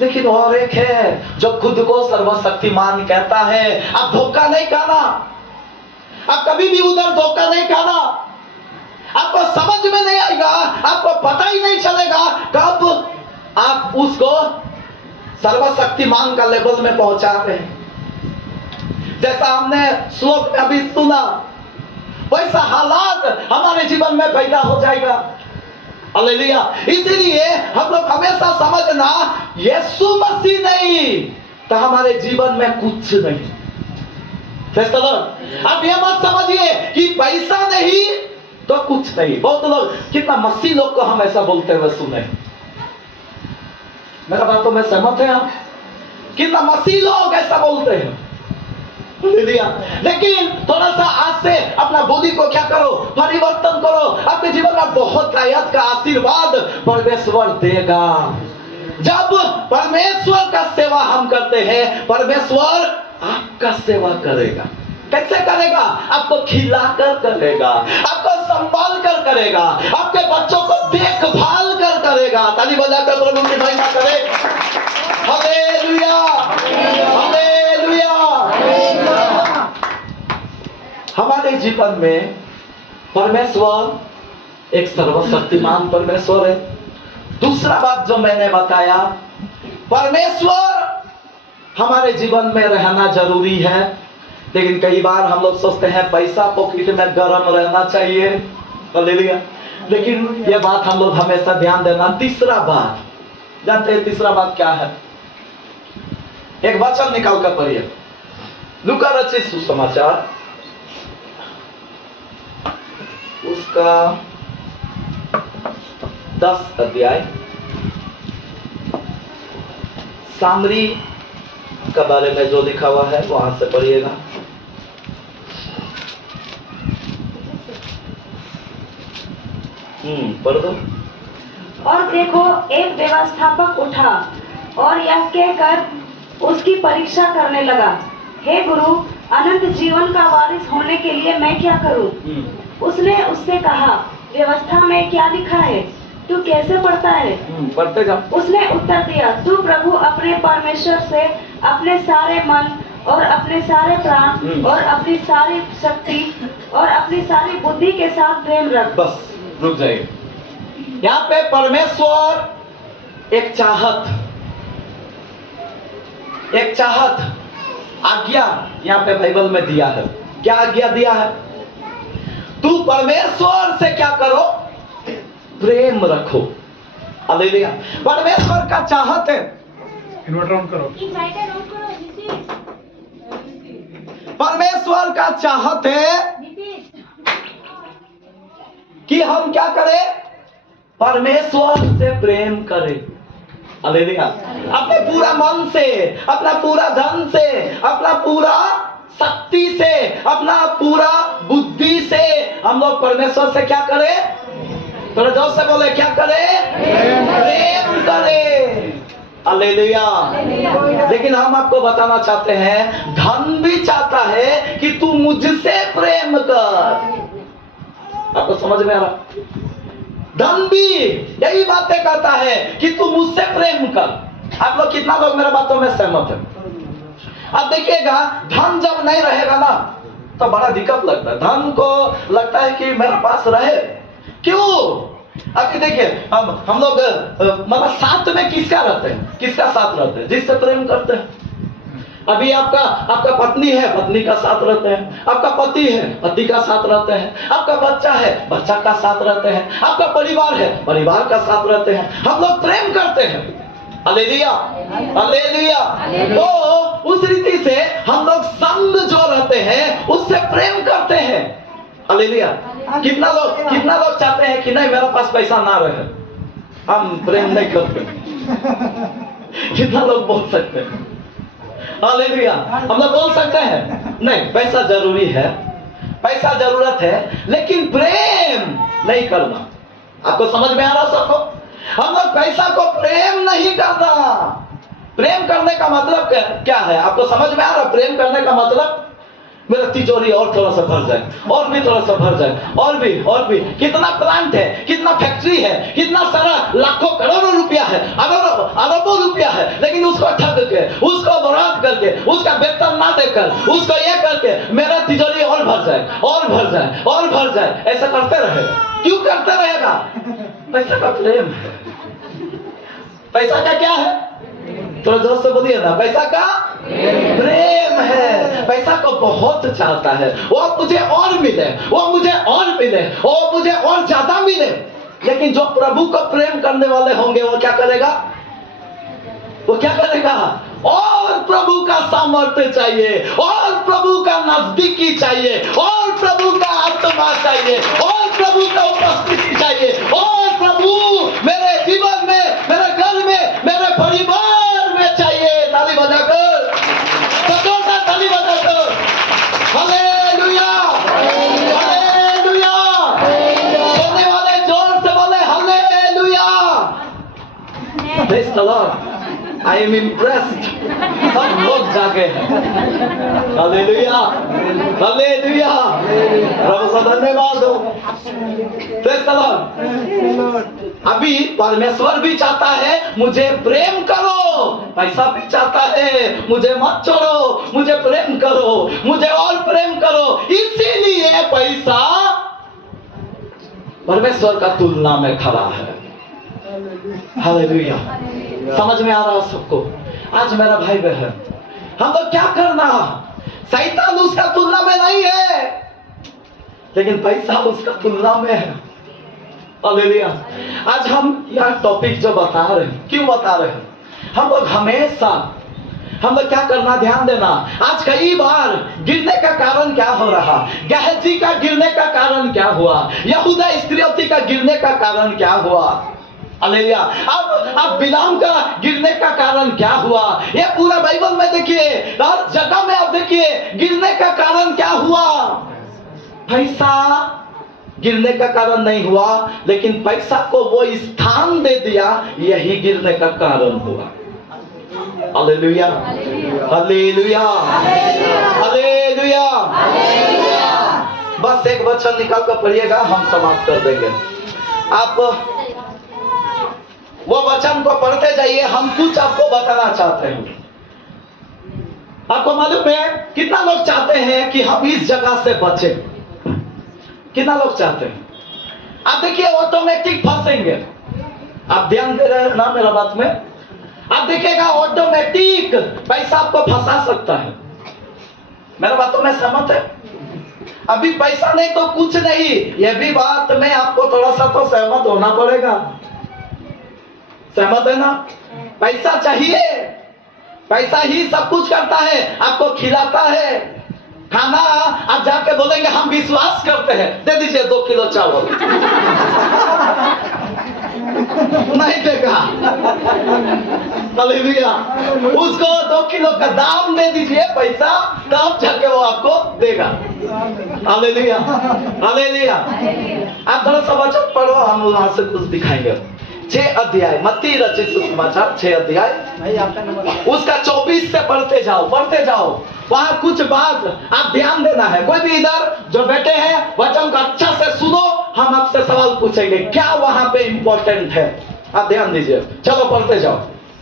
लेकिन और एक है जो खुद को सर्वशक्तिमान कहता है। आप धोखा नहीं खाना, आप कभी भी उधर धोखा नहीं खाना। आपको समझ में नहीं आएगा, आपको पता ही नहीं चलेगा कब आप उसको सर्वशक्तिमान का लेवल में पहुंचा रहे हैं। जैसा हमने श्लोक में अभी सुना, वैसा हालात हमारे जीवन में पैदा हो जाएगा। हालेलुया। इसीलिए हम लोग हमेशा समझना, यीशु मसीह नहीं तो हमारे जीवन में कुछ नहीं। आप ये मत समझिए कि पैसा नहीं तो कुछ नहीं। बहुत लोग, कितना मसीह लोग को हम ऐसा बोलते हुए सुने, मेरा बातों में सहमत है आप? कितना मसीह लोग ऐसा बोलते हैं। लेकिन थोड़ा सा आज से अपना बोली को क्या करो, परिवर्तन करो, आपके जीवन में बहुत आयत का आशीर्वाद परमेश्वर देगा। जब परमेश्वर का सेवा हम करते हैं, परमेश्वर आपका सेवा करेगा। कैसे करेगा? आपको खिलाकर करेगा, आपको संभाल कर करेगा, आपके बच्चों को देखभाल कर करेगा। ताली बजाकर प्रभु की महिमा करें। Hallelujah, hallelujah. हमारे जीवन में परमेश्वर एक सर्वशक्तिमान परमेश्वर है। दूसरा बात जो मैंने बताया, परमेश्वर हमारे जीवन में रहना जरूरी है, लेकिन कई बार हम लोग सोचते हैं पैसा पॉकेट में गरम रहना चाहिए। हालेलुया। लेकिन यह बात हम लोग हमेशा ध्यान देना। तीसरा बात, जानते हैं तीसरा बात क्या है? एक वचन निकाल कर पढ़िए, लूका रचित सुसमाचार उसका 10 अध्याय, सामरी का बारे में जो लिखा हुआ है वहां से पढ़िएगा। पढ़ दो। और देखो, एक व्यवस्थापक उठा और यह कहकर उसकी परीक्षा करने लगा, हे गुरु, अनंत जीवन का वारिस होने के लिए मैं क्या करूं? उसने उससे कहा, व्यवस्था में क्या लिखा है, तू कैसे पढ़ता है? पढ़ते जाओ। उसने उत्तर दिया, तू प्रभु अपने परमेश्वर से अपने सारे मन और अपने सारे प्राण और अपनी सारी शक्ति और अपनी सारी बुद्धि के साथ प्रेम रख। बस रुक जाइए। यहाँ पे परमेश्वर एक चाहत आज्ञा यहाँ पे बाइबल में दिया है। क्या आज्ञा दिया है? तू परमेश्वर से क्या करो? प्रेम रखो। हालेलुया। परमेश्वर का चाहत है। इन्वर्टर ऑन करो। परमेश्वर का चाहत है कि हम क्या करें? परमेश्वर से प्रेम करें। हालेलुया। अपने पूरा मन से, अपना पूरा धन से, अपना पूरा शक्ति से, अपना पूरा बुद्धि से हम लोग परमेश्वर से क्या करें? थोड़ा जोर से बोले, क्या करें? प्रेम करें। हालेलुया। लेकिन हम आपको बताना चाहते हैं, धन भी चाहता है कि तू मुझसे प्रेम कर। आपको समझ में आ रहा? धन भी यही बातें कहता है कि तू मुझसे प्रेम कर। आप लोग कितना लोग मेरे बातों में सहमत है? अब देखिएगा, धन जब नहीं रहेगा ना तो बड़ा दिक्कत लगता है। धन को लगता है कि मेरे पास रहे। क्यों? अभी देखिए, हम लोग मतलब साथ में किसका रहते हैं? किसका साथ रहते हैं? जिससे प्रेम करते हैं। अभी आपका पत्नी है, पत्नी का साथ रहते हैं। आपका पति है, पति का साथ रहते हैं। आपका बच्चा है, बच्चा का साथ रहते हैं। आपका परिवार है, परिवार का साथ रहते हैं। हम लोग प्रेम करते हैं। Hallelujah, hallelujah. तो उस रीति से हम लोग संग जो रहते हैं उससे प्रेम करते हैं। हालेलुया। कितना लोग चाहते हैं कि नहीं मेरे पास पैसा ना रहे, हम प्रेम नहीं करते? कितना लोग बोल सकते हैं? हालेलुया। हम लोग बोल सकते हैं नहीं, पैसा जरूरी है, पैसा जरूरत है, लेकिन प्रेम नहीं करना। आपको समझ में आ रहा सबको? हम लोग पैसा को प्रेम नहीं करना। प्रेम करने का मतलब क्या है? आपको समझ में आ रहा? प्रेम करने का मतलब मेरा तिजोरी और थोड़ा सा भर जाए, और भी थोड़ा सा भर जाए, और भी। कितना प्लांट है, कितना फैक्ट्री है, कितना सारा लाखों करोड़ों रुपया है, अरबों रुपया है, लेकिन उसको ठग के, उसको बर्बाद करके, उसका वेतन ना देकर, उसको ये करके मेरा तिजोरी और भर जाए, और भर जाए, और भर जाए, ऐसा करते रहेगा। क्यों करते रहेगा? पैसा का प्रेम है। पैसा का क्या है? थोड़ा जोर से बोलिए ना। पैसा का प्रेम है। पैसा को बहुत चाहता है, वो मुझे और मिले, वो मुझे और मिले, वो मुझे और ज्यादा मिले। लेकिन जो प्रभु को प्रेम करने वाले होंगे वो क्या करेगा? वो क्या करेगा? और प्रभु का सामर्थ्य चाहिए, और प्रभु का नजदीकी चाहिए, और प्रभु का आत्मा चाहिए, और प्रभु का उपस्थिति चाहिए, और प्रभु मेरे जीवन में, मेरे घर में, मेरे परिवार में चाहिए। ताली बजाकर, सतोटा ताली बजाकर, हालेलुया, हालेलुया। बोलने वाले जोर से बोले hallelujah. The Lord, I am impressed. सब लोग जागे हैं। हालेलुया, हालेलुया, प्रभु का धन्यवाद हो। Praise the Lord. अभी परमेश्वर भी चाहता है मुझे प्रेम करो, पैसा भी चाहता है मुझे मत छोड़ो, मुझे प्रेम करो, मुझे और प्रेम करो। इसीलिए पैसा परमेश्वर का तुलना में खड़ा है। हालेलुया, समझ में आ रहा है सबको? आज मेरा भाई बहन, हम लोग क्या करना? शैतान उसका तुलना में नहीं है, लेकिन पैसा उसका तुलना में है। हालेलुया। आज हम यह टॉपिक जो बता रहे हैं, क्यों बता रहे हैं? हम लोग हमेशा, हम लोग क्या करना, ध्यान देना। आज कई बार गिरने का कारण क्या हो रहा? गेहजी का गिरने का कारण क्या हुआ? यहूदा इस्करियोती का गिरने का कारण क्या हुआ? हालेलुया। अब बिलाम का गिरने का कारण क्या हुआ? ये पूरा बाइबल में देखिए, हर जगह में आप देखिए, गिरने का कारण क्या हुआ? पैसा गिरने का कारण नहीं हुआ, लेकिन पैसा को वो स्थान दे दिया, यही गिरने का कारण हुआ। Hallelujah, hallelujah, hallelujah. बस एक वचन निकाल कर पढ़िएगा, हम समाप्त कर देंगे। आप वो वचन को पढ़ते जाइए, हम कुछ आपको बताना चाहते हैं। आपको मालूम है कितना लोग चाहते हैं कि हम इस जगह से बचे? कितना लोग चाहते हैं? आप देखिए, ऑटोमेटिक फंसेंगे। आप ध्यान दे रहे हैं ना मेरा बात में? आप देखिएगा, ऑटोमेटिक पैसा आपको फंसा सकता है। मेरा बातों में सहमत है? अभी पैसा नहीं तो कुछ नहीं, यह भी बात में आपको थोड़ा सा तो सहमत होना पड़ेगा। सहमत है ना? पैसा चाहिए, पैसा ही सब कुछ करता है, आपको खिलाता है खाना। आप जाके बोलेंगे हम विश्वास करते हैं, दे दीजिए 2 किलो चावल। नहीं देगा। हालेलुया। उसको 2 किलो का दाम दे दीजिए पैसा, तब जाके वो आपको देगा। Hallelujah, hallelujah. आप थोड़ा सा वचन पढ़ो, हम वहां से कुछ दिखाएंगे। 6 अध्याय, मत्ती रचित सुसमाचार 6 अध्याय, उसका 24 से पढ़ते जाओ, पढ़ते जाओ। वहां कुछ बात आप ध्यान देना है। कोई भी इधर जो बैठे हैं, वचन को अच्छा से सुनो, हम आपसे सवाल पूछेंगे, क्या वहां पे इंपॉर्टेंट है, आप ध्यान दीजिए। चलो पढ़ते जाओ।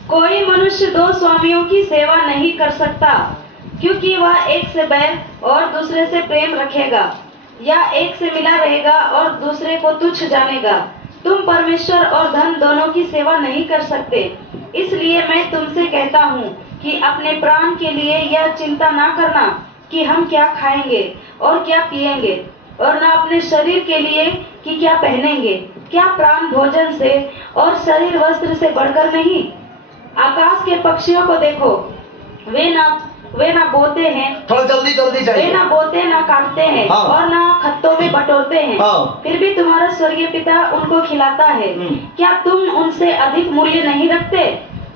कोई मनुष्य 2 स्वामियों की सेवा नहीं कर सकता, क्योंकि वह एक से बैर और दूसरे से प्रेम रखेगा, या एक से मिला रहेगा और दूसरे को तुच्छ जानेगा। तुम परमेश्वर और धन दोनों की सेवा नहीं कर सकते। इसलिए मैं तुमसे कहता हूँ कि अपने प्राण के लिए यह चिंता ना करना कि हम क्या खाएंगे और क्या पिएंगे, और न अपने शरीर के लिए कि क्या पहनेंगे। क्या प्राण भोजन से और शरीर वस्त्र से बढ़कर नहीं? आकाश के पक्षियों को देखो, वे ना बोते हैं, थोड़ा जल्दी जल्दी वे जाइए। ना बोते ना काटते हैं, हाँ। और ना खत्तों में बटोरते हैं, हाँ। फिर भी तुम्हारा स्वर्गीय पिता उनको खिलाता है। क्या तुम उनसे अधिक मूल्य नहीं रखते?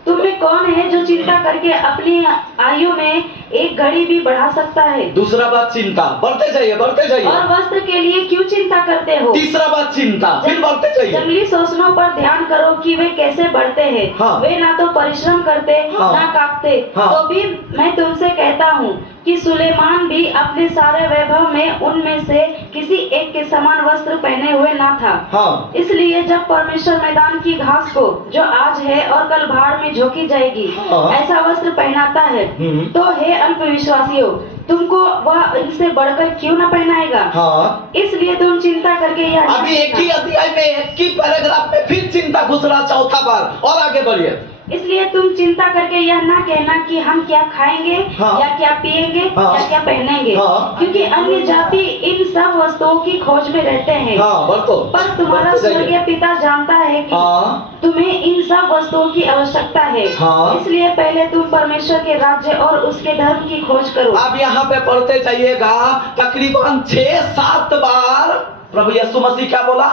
तुम में कौन है जो चिंता करके अपनी आयु में एक घड़ी भी बढ़ा सकता है? दूसरा बात चिंता, बढ़ते जाइए, बढ़ते जाइए। और वस्त्र के लिए क्यों चिंता करते हो? तीसरा बात चिंता, फिर बढ़ते जाइए। जंगली शोषणों पर ध्यान करो कि वे कैसे बढ़ते हैं। हाँ। वे ना तो परिश्रम करते, हाँ। ना कांपते। हाँ। तो भी मैं तुमसे कहता हूँ कि सुलेमान भी अपने सारे वैभव में उनमें से किसी एक के समान वस्त्र पहने हुए ना था। हाँ। इसलिए जब परमेश्वर मैदान की घास को, जो आज है और कल भाड़ में झोंकी जाएगी, हाँ। ऐसा वस्त्र पहनाता है, तो हे अल्पविश्वासियों, तुमको वह इनसे बढ़कर क्यों न पहनाएगा? हाँ। इसलिए तुम चिंता करके यह अभी एक ही अध्याय में, एक ही पैराग्राफ में फिर चिंता घुस रहा, चौथा बार। और आगे बढ़िए। इसलिए तुम चिंता करके यह ना कहना कि हम क्या खाएंगे, हाँ। या क्या पिएंगे, हाँ। या क्या पहनेंगे, हाँ। क्योंकि अन्य जाति इन सब वस्तुओं की खोज में रहते हैं। हाँ, बढ़तो। पर तुम्हारा बढ़ते जाइए। स्वर्गीय पिता जानता है कि हाँ। तुम्हें इन सब वस्तुओं की आवश्यकता है। हाँ। इसलिए पहले तुम परमेश्वर के राज्य और उसके धर्म की खोज करो। आप यहाँ पे पढ़ते जाइएगा, तकरीबन 6-7 बार प्रभु यीशु मसीह क्या बोला?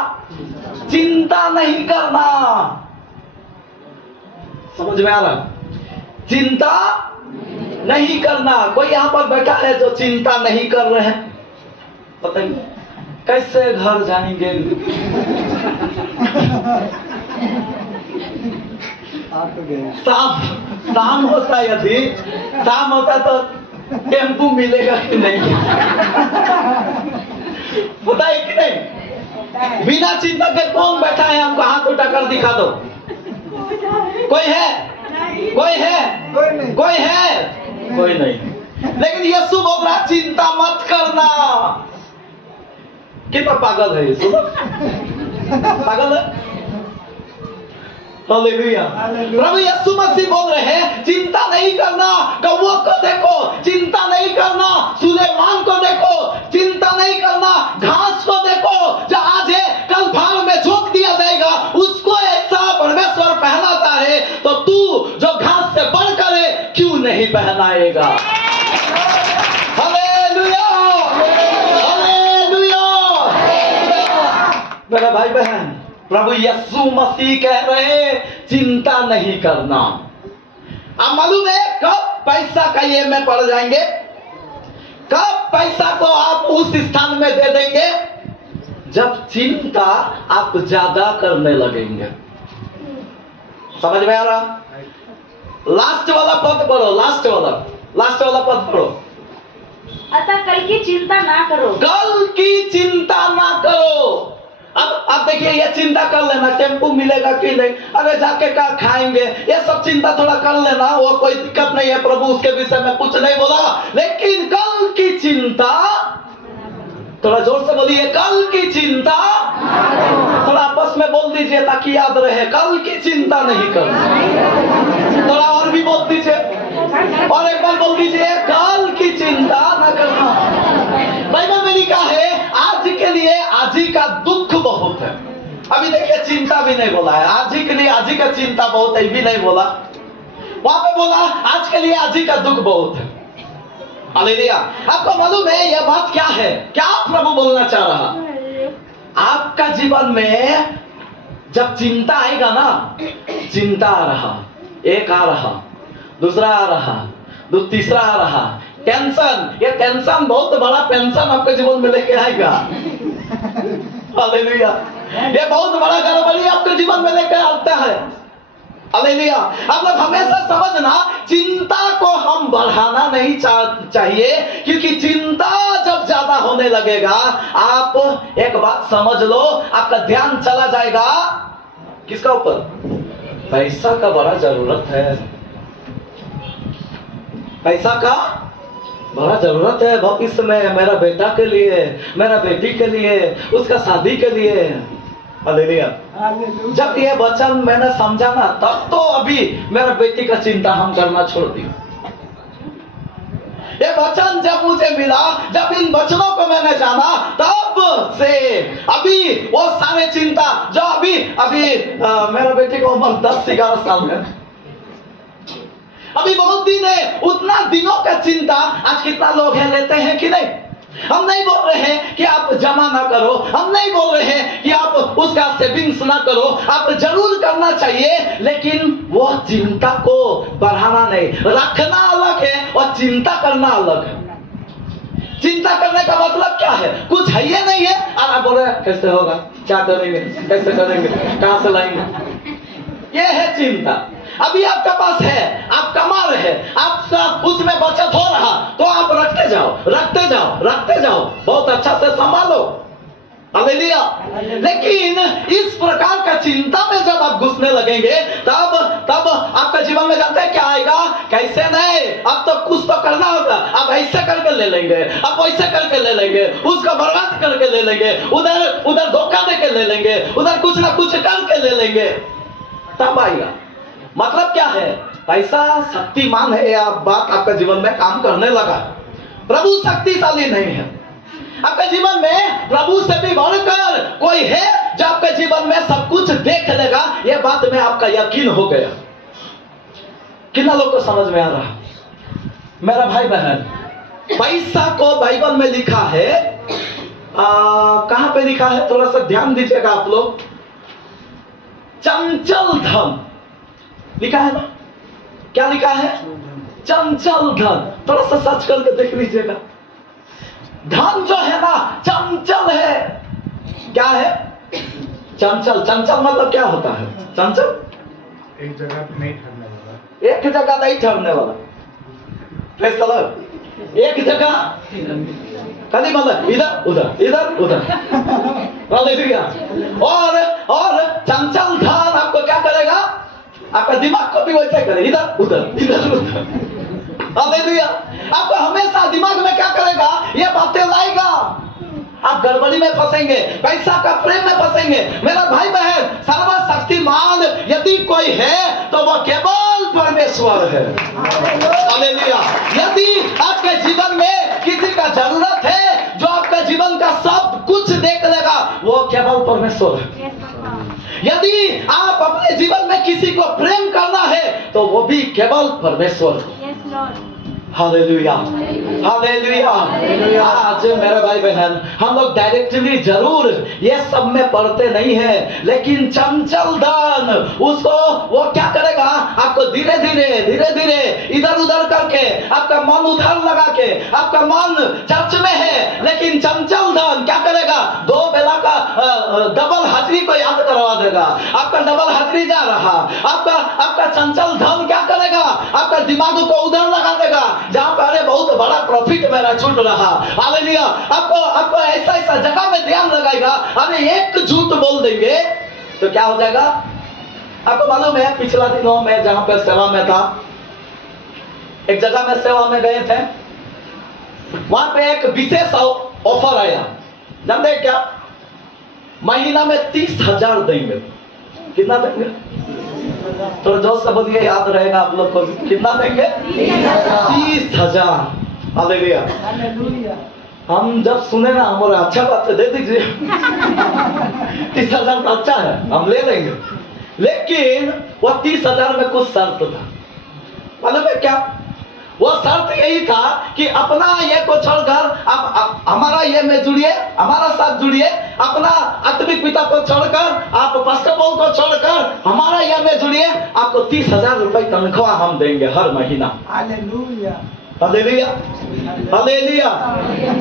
चिंता नहीं करना। समझ में आ रहा? चिंता नहीं करना। कोई यहाँ पर बैठा है जो चिंता नहीं कर रहे हैं? पता नहीं कैसे घर जाएंगे। शाम होता, यदि शाम होता तो टेम्पू मिलेगा कि नहीं, पता है कि नहीं? बिना चिंता के कौन बैठा है? हमको हाथ उठा कर दिखा दो। कोई है? कोई है? कोई है? कोई नहीं। लेकिन यीशु बोल रहा चिंता मत करना। कितना पागल है यीशु? पागल है। हालेलुया। प्रभु यीशु मसीह बोल रहे हैं चिंता नहीं करना। कौवों को देखो, चिंता नहीं करना। सुलेमान को देखो, चिंता नहीं करना। घास को देखो जो आज है कल भाड़ में झोंक दिया जाएगा, उसको ऐसा परमेश्वर पहनाता है, तो तू जो घास से बढ़कर है क्यों नहीं पहनाएगा? Hallelujah, hallelujah. मेरा भाई बहन, प्रभु यीशु मसीह कह रहे चिंता नहीं करना। अब मालूम है कब पैसा का ये में पड़ जाएंगे? कब पैसा को आप उस स्थान में दे देंगे? जब चिंता आप ज्यादा करने लगेंगे। समझ में आ रहा? लास्ट वाला पद पढ़ो, लास्ट वाला पद पढ़ो। अतः कल की चिंता ना करो। कल की चिंता ना करो। अब देखिए, ये चिंता कर लेना टेम्पू मिलेगा कि नहीं, अरे जाके क्या खाएंगे, ये सब चिंता थोड़ा कर लेना, वो कोई दिक्कत नहीं है। प्रभु उसके विषय में कुछ नहीं बोला। लेकिन कल की चिंता, थोड़ा जोर से बोलिए, कल की चिंता। थोड़ा आपस में बोल दीजिए ताकि याद रहे, कल की चिंता नहीं करना। थोड़ा और भी बोल दीजिए, और एक बार बोल दीजिए, कल की चिंता न करना। बाइबल में लिखा है आज के लिए आज ही का दुख बहुत है। अभी देखिए चिंता भी नहीं बोला है, आज ही के लिए आज ही का चिंता बहुत है भी नहीं बोला। वहां पे बोला आज के लिए आज ही का दुख बहुत है। हालेलुया। आपको मालूम है यह बात क्या है? क्या प्रभु बोलना चाह रहा? आपका जीवन में जब चिंता आएगा ना, चिंता आ रहा, एक आ रहा, दूसरा आ रहा, तीसरा आ रहा, टेंशन, ये टेंशन बहुत बड़ा पेंशन आपके जीवन में लेके आएगा। हालेलुया। ये बहुत बड़ा गड़बड़ी आपके जीवन में लेके आता है। हालेलुया। आप लोग हमेशा समझना, चिंता को हम बढ़ाना नहीं चाहिए, क्योंकि चिंता जब ज्यादा होने लगेगा, आप एक बात समझ लो, आपका ध्यान चला जाएगा किसका ऊपर? पैसा का बड़ा जरूरत है। पैसा का बड़ा जरूरत है भविष्य में, मेरा बेटा के लिए, मेरा बेटी के लिए, उसका शादी के लिए। हालेलुया। जब ये वचन मैंने समझा ना, तब तो अभी मेरा बेटी का चिंता हम करना छोड़ दिया। ये वचन जब मुझे मिला, जब इन वचनों को मैंने जाना, तब से अभी वो सारे चिंता जो अभी मेरा बेटी को उम्र 10-11 साल है, अभी बहुत दिन है, उतना दिनों का चिंता आज कितना लोग हैं लेते हैं कि नहीं? हम नहीं बोल रहे हैं कि आप जमा ना करो, हम नहीं बोल रहे हैं कि आप उसका सेविंग्स ना करो, आप जरूर करना चाहिए, लेकिन वो चिंता को बढ़ाना नहीं। रखना अलग है और चिंता करना अलग है। चिंता करने का मतलब क्या है? कुछ है ये नहीं है और आप बोल रहे हैं कैसे होगा, क्या करेंगे, कैसे करेंगे, कहां से लाएंगे। ये है चिंता। अभी आपका पास है, आप कमा रहे, आपका उसमें बचत हो रहा, तो आप रखते जाओ, रखते जाओ, रखते जाओ, बहुत अच्छा से संभालो। हालेलुया। लेकिन इस प्रकार का चिंता में जब आप घुसने लगेंगे, तब आपका जीवन में जानते हैं क्या आएगा? कैसे नहीं, अब तो कुछ तो करना होगा, अब ऐसे करके ले लेंगे, अब वैसे करके ले लेंगे, उसका बर्बाद करके ले लेंगे, उधर धोखा देके ले लेंगे, उधर कुछ ना कुछ करके ले लेंगे, तब आएगा। मतलब क्या है? पैसा शक्तिमान है, यह बात आपका जीवन में काम करने लगा। प्रभु शक्तिशाली नहीं है। आपके जीवन में प्रभु से भी बढ़कर कोई है जो आपके जीवन में सब कुछ देख लेगा, यह बात में आपका यकीन हो गया। कितना लोग को समझ में आ रहा? मेरा भाई बहन, पैसा को बाइबल में लिखा है, कहां पे लिखा है? थोड़ा सा ध्यान दीजिएगा आप लोग। चंचल धन लिखा है ना? क्या लिखा है? चंचल धन। थोड़ा सा सर्च करके देख लीजिएगा। धन जो है ना, चंचल है। क्या है? चंचल। चंचल मतलब क्या होता है? चंचल एक जगह नहीं ठहरने वाला। एक जगह नहीं ठहरने वाला। Praise the Lord. एक जगह कभी मतलब इधर उधर इधर उधर। हालेलुया। और चंचल धन आपको क्या करेगा? आपका दिमाग को भी वैसे करे, इधर उधर इधर उधर। हालेलुया। आपको हमेशा दिमाग में क्या करेगा? ये बातें लाएगा। आप गड़बड़ी में फंसेंगे, पैसा का प्रेम में फंसेंगे। मेरा भाई बहन, सर्वशक्तिमान यदि कोई है तो वो केवल परमेश्वर है। हालेलुया। यदि आपके जीवन में किसी का जरूरत है, जो आपका जीवन का सब कुछ देख लेगा, वो केवल परमेश्वर है। यदि आप अपने जीवन में किसी को प्रेम करना है, तो वो भी केवल परमेश्वर है। Hallelujah, hallelujah. आज मेरे भाई बहन, हम लोग डायरेक्टली जरूर ये सब में पढ़ते नहीं है, लेकिन चंचल धन उसको वो क्या करेगा? आपको धीरे धीरे इधर उधर करके, आपका मन उधर लगा के, आपका मन चर्च में है, लेकिन चंचल धन क्या करेगा? 2 बेला का डबल हाजिरी को याद करवा देगा। आपका डबल हाजिरी जा रहा, आपका चंचल धन क्या करेगा? आपका दिमाग को उधर लगा देगा जहां पर अरे बहुत बड़ा प्रॉफिट मेरा छूट रहा। हालेलुया। आपको ऐसा जगह में ध्यान लगाएगा। अरे एक झूठ बोल देंगे तो क्या हो जाएगा? आपको मालूम है, पिछला दिनों में जहां पर सेवा में था, एक जगह में सेवा में गए थे, वहां पे एक विशेष ऑफर आया। जानते हैं क्या? महीना में 30,000 देंगे। कितना देंगे? तो जो सब ये याद रहेगा आप लोग को। कितना देंगे? 30,000। हालेलुया। हम जब सुने ना, हमारा अच्छा बात है, दे दीजिए। 30,000 तो अच्छा है, हम ले लेंगे। लेकिन वो 30,000 में कुछ शर्त था। मालूम है क्या? वो शर्त यही था कि अपना ये को छोड़कर आप हमारा ये में जुड़िए, हमारा साथ जुड़िए, अपना आत्मिक पिता को छोड़कर, आप पास्टरपोल को छोड़कर हमारा ये में जुड़िए, आपको 30,000 रुपए तनख्वाह हम देंगे हर महीना। Hallelujah, hallelujah, hallelujah.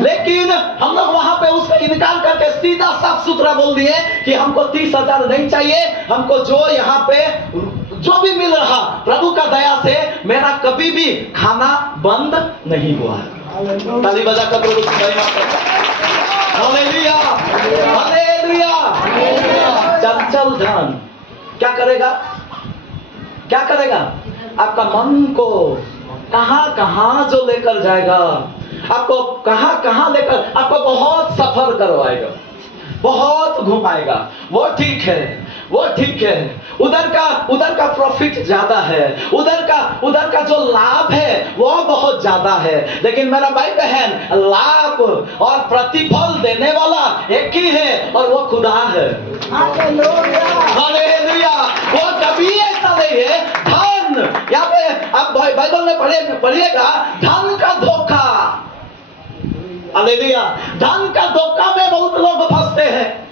लेकिन हम लोग वहां पे उसका इनकार करके सीधा साफ सुथरा बोल दिए कि हमको 30,000 नहीं चाहिए, हमको जो यहाँ पे जो भी मिल रहा, प्रभु का दया से मेरा कभी भी खाना बंद नहीं हुआ है। ताली बजा कर प्रभु की महिमा करता। Hallelujah, hallelujah. चंचल धन क्या करेगा? क्या करेगा? आपका मन को कहां जो लेकर जाएगा, आपको कहां लेकर, आपको बहुत सफर करवाएगा, बहुत घुमाएगा। वो ठीक है, वो ठीक है। उधर का प्रॉफिट ज्यादा है, उधर का जो लाभ है वो बहुत ज्यादा है। लेकिन मेरा भाई बहन, लाभ और प्रतिफल देने वाला एक ही है, और वो खुदा है। हालेलुया। वो कभी ऐसा नहीं है। धन, यहाँ पे आप बाइबल में पढ़िएगा, धन का धोखा। हालेलुया। धन का धोखा में बहुत लोग फंसते हैं,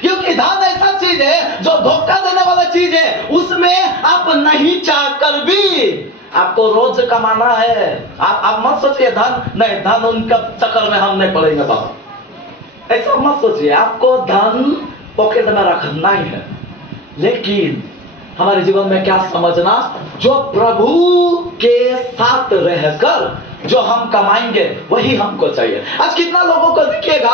क्योंकि धन ऐसा चीज है जो धोखा देने वाला चीज है। उसमें आप नहीं चाहकर भी आपको रोज कमाना है। आप मत सोचिए धन नहीं, धन उनका चक्कर में हम नहीं पड़ेंगे बाबा, ऐसा मत सोचिए। आपको धन पॉकेट में रखना ही है, लेकिन हमारे जीवन में क्या समझना, जो प्रभु के साथ रहकर जो हम कमाएंगे वही हमको चाहिए। आज कितना लोगों को देखिएगा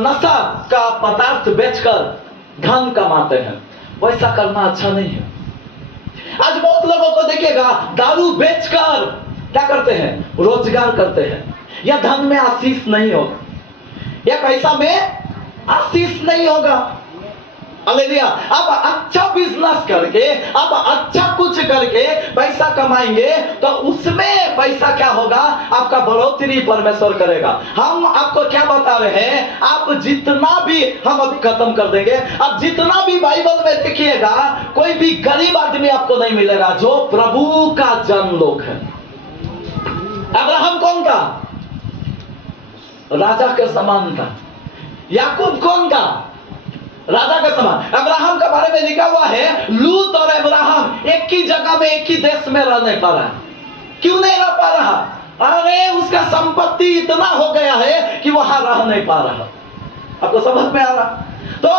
नशा का पदार्थ बेचकर धन कमाते हैं, वैसा करना अच्छा नहीं है। आज बहुत लोगों को देखिएगा दारू बेचकर क्या करते हैं? रोजगार करते हैं। यह धन में आशीष नहीं होगा, यह पैसा में आशीष नहीं होगा। हालेलुया। आप अच्छा बिजनेस करके, आप अच्छा कुछ करके पैसा कमाएंगे तो उसमें पैसा क्या होगा? आपका बढ़ोतरी परमेश्वर करेगा। हम आपको क्या बता रहे हैं? आप जितना भी, हम अभी खत्म कर देंगे, आप जितना भी बाइबल में देखिएगा, कोई भी गरीब आदमी आपको नहीं मिलेगा जो प्रभु का जन लोग है। अब्राहम कौन था? राजा के समान था। याकूब कौन था? राजा के समान। अब्राहम के बारे में लिखा हुआ है, लूत और अब्राहम एक ही जगह में, एक ही देश में रह नहीं पा रहा। क्यों नहीं रह पा रहा? अरे उसका संपत्ति इतना हो गया है कि वहां रह नहीं पा रहा। आपको समझ में आ रहा? तो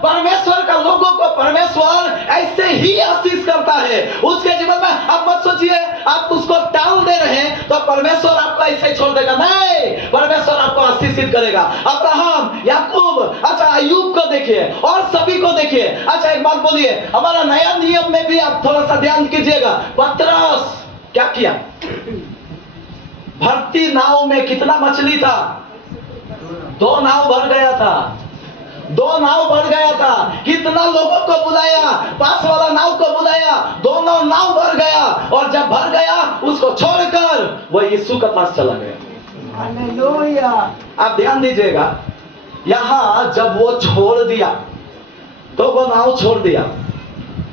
परमेश्वर का लोगों को परमेश्वर ऐसे ही आशीष करता है उसके जीवन में। आप मत सोचिए आप उसको टाल दे रहे हैं तो परमेश्वर आपको ऐसे छोड़ देगा, नहीं, परमेश्वर आपको आशीषित करेगा। अब्राहम, याकूब, अच्छा अय्यूब को देखिए और सभी को देखिए। अच्छा एक बात बोलिए, हमारा नया नियम में भी आप थोड़ा सा ध्यान कीजिएगा। पतरस क्या किया? भरती नाव में कितना मछली था? 2 नाव भर गया था, 2 नाव भर गया था। कितना लोगों को बुलाया, पास वाला नाव को बुलाया, दोनों नाव भर गया और जब भर गया उसको छोड़कर वो यीशु के पास चला गया। हालेलुया। आप ध्यान दीजिएगा, यहां जब वो छोड़ दिया तो वो नाव छोड़ दिया।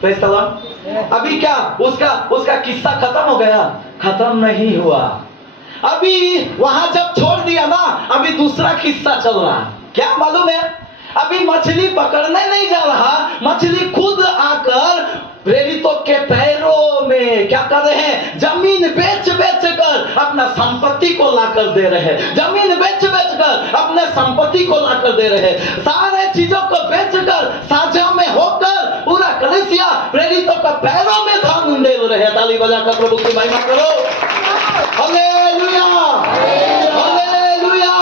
Praise the Lord. अभी क्या उसका किस्सा खत्म हो गया? खत्म नहीं हुआ। अभी वहां जब छोड़ दिया ना, अभी दूसरा किस्सा चल रहा है। क्या मालूम है? अभी मछली पकड़ने नहीं जा रहा, मछली खुद आकर प्रेरितों के पैरों में क्या कर रहे हैं? जमीन बेच कर अपना संपत्ति को लाकर दे रहे हैं। जमीन बेच कर अपने संपत्ति को लाकर दे रहे हैं। सारे चीजों को बेचकर साझा में होकर पूरा कलीसिया प्रेरितों के पैरों में धन उंडेल रहे हैं। ताली बजाकर प्रभु की महिमा करो। Hallelujah, hallelujah.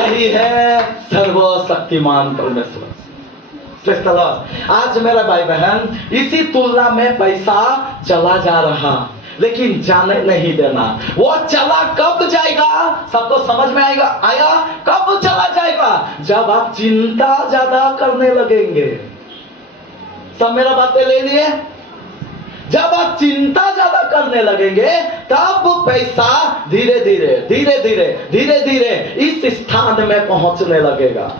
यही है सर्वशक्तिमान परमेश्वर। आज मेरा भाई बहन, इसी तुलना में पैसा चला जा रहा, लेकिन जाने नहीं देना। वो चला कब जाएगा? सबको समझ में आया कब चला जाएगा? जब आप चिंता ज्यादा करने लगेंगे। सब मेरा बातें ले लिए? जब आप चिंता ज्यादा करने लगेंगे तब पैसा धीरे धीरे इस स्थान में पहुंचने लगेगा।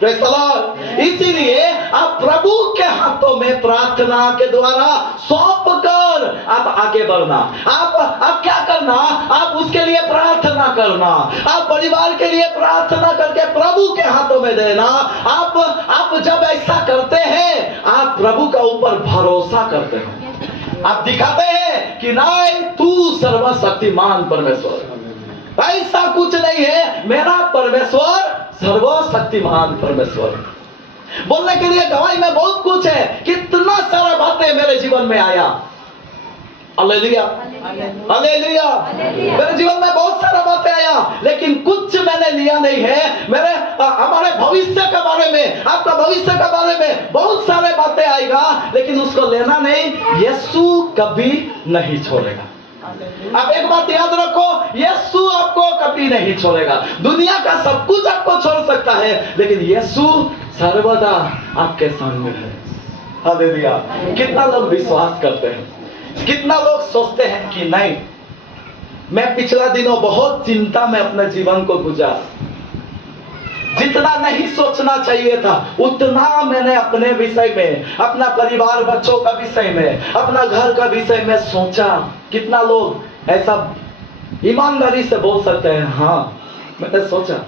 Praise the Lord. इसीलिए आप प्रभु के हाथों में प्रार्थना के द्वारा सौंप कर आप आगे बढ़ना। आप क्या करना? आप उसके लिए प्रार्थना करना, आप परिवार के लिए प्रार्थना करके प्रभु के हाथों में देना। आप जब ऐसा करते हैं आप प्रभु का ऊपर भरोसा करते हैं। आप दिखाते हैं कि नहीं, तू सर्वशक्तिमान परमेश्वर, ऐसा कुछ नहीं है, मेरा परमेश्वर सर्वशक्तिमान परमेश्वर। बोलने के लिए गवाही में बहुत कुछ है, कितना सारा बातें मेरे जीवन में आया। Hallelujah, hallelujah. मेरे जीवन में बहुत सारा बातें आया, लेकिन कुछ मैंने लिया नहीं है। हमारे भविष्य के बारे में, आपका भविष्य के बारे में बहुत सारे बातें आएगा, लेकिन उसको लेना नहीं। यीशु कभी नहीं छोड़ेगा। आप एक बात याद रखो, यीशु आपको कभी नहीं छोड़ेगा। दुनिया का सब कुछ आपको छोड़ सकता है, लेकिन यीशु सर्वदा आपके संग में है। हालेलुया। कितना लोग विश्वास करते हैं, कितना लोग सोचते हैं कि नहीं, मैं पिछला दिनों बहुत चिंता में अपने जीवन को गुजारा, जितना नहीं सोचना चाहिए था उतना मैंने अपने विषय में, अपना परिवार बच्चों का विषय में, अपना घर का विषय में सोचा। कितना लोग ऐसा ईमानदारी से बोल सकते हैं, हाँ मैंने सोचा,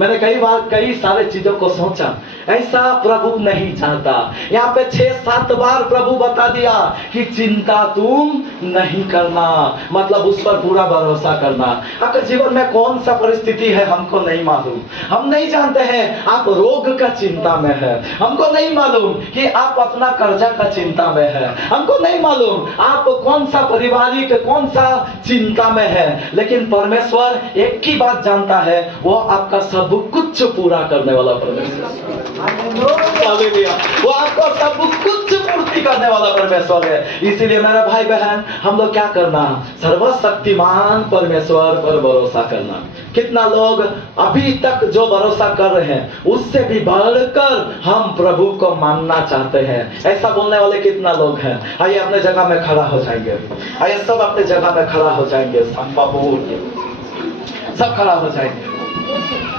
मैंने कई बार कई सारे चीजों को सोचा। ऐसा प्रभु नहीं चाहता। यहाँ पे 6-7 बार प्रभु बता दिया कि चिंता तुम नहीं करना, मतलब उस पर पूरा भरोसा करना। आपके जीवन में कौन सा परिस्थिति है हमको नहीं मालूम, हम नहीं जानते हैं। आप रोग का चिंता में है, हमको नहीं मालूम कि आप अपना कर्जा का चिंता में है, हमको नहीं मालूम आप कौन सा पारिवारिक कौन सा चिंता में है, लेकिन परमेश्वर एक ही बात जानता है, वो आपका सब कुछ पूरा करने वाला परमेश्वर। हालेलुया। वो आपको सब कुछ पूर्ति करने वाला परमेश्वर है। इसीलिए मेरा भाई बहन, हम लोग क्या करना? सर्वशक्तिमान परमेश्वर पर भरोसा करना। कितना लोग अभी तक जो भरोसा कर रहे हैं उससे भी बढ़कर हम प्रभु को मानना चाहते हैं, ऐसा बोलने वाले कितना लोग हैं? आइए अपने जगह में खड़ा हो जाएंगे, आइए सब अपने जगह में खड़ा हो जाएंगे, सब खड़ा हो जाएंगे।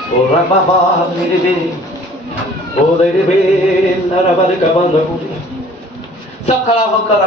ओ रब्बा मेरे बे, ओ रे बे, सब खड़ा होकर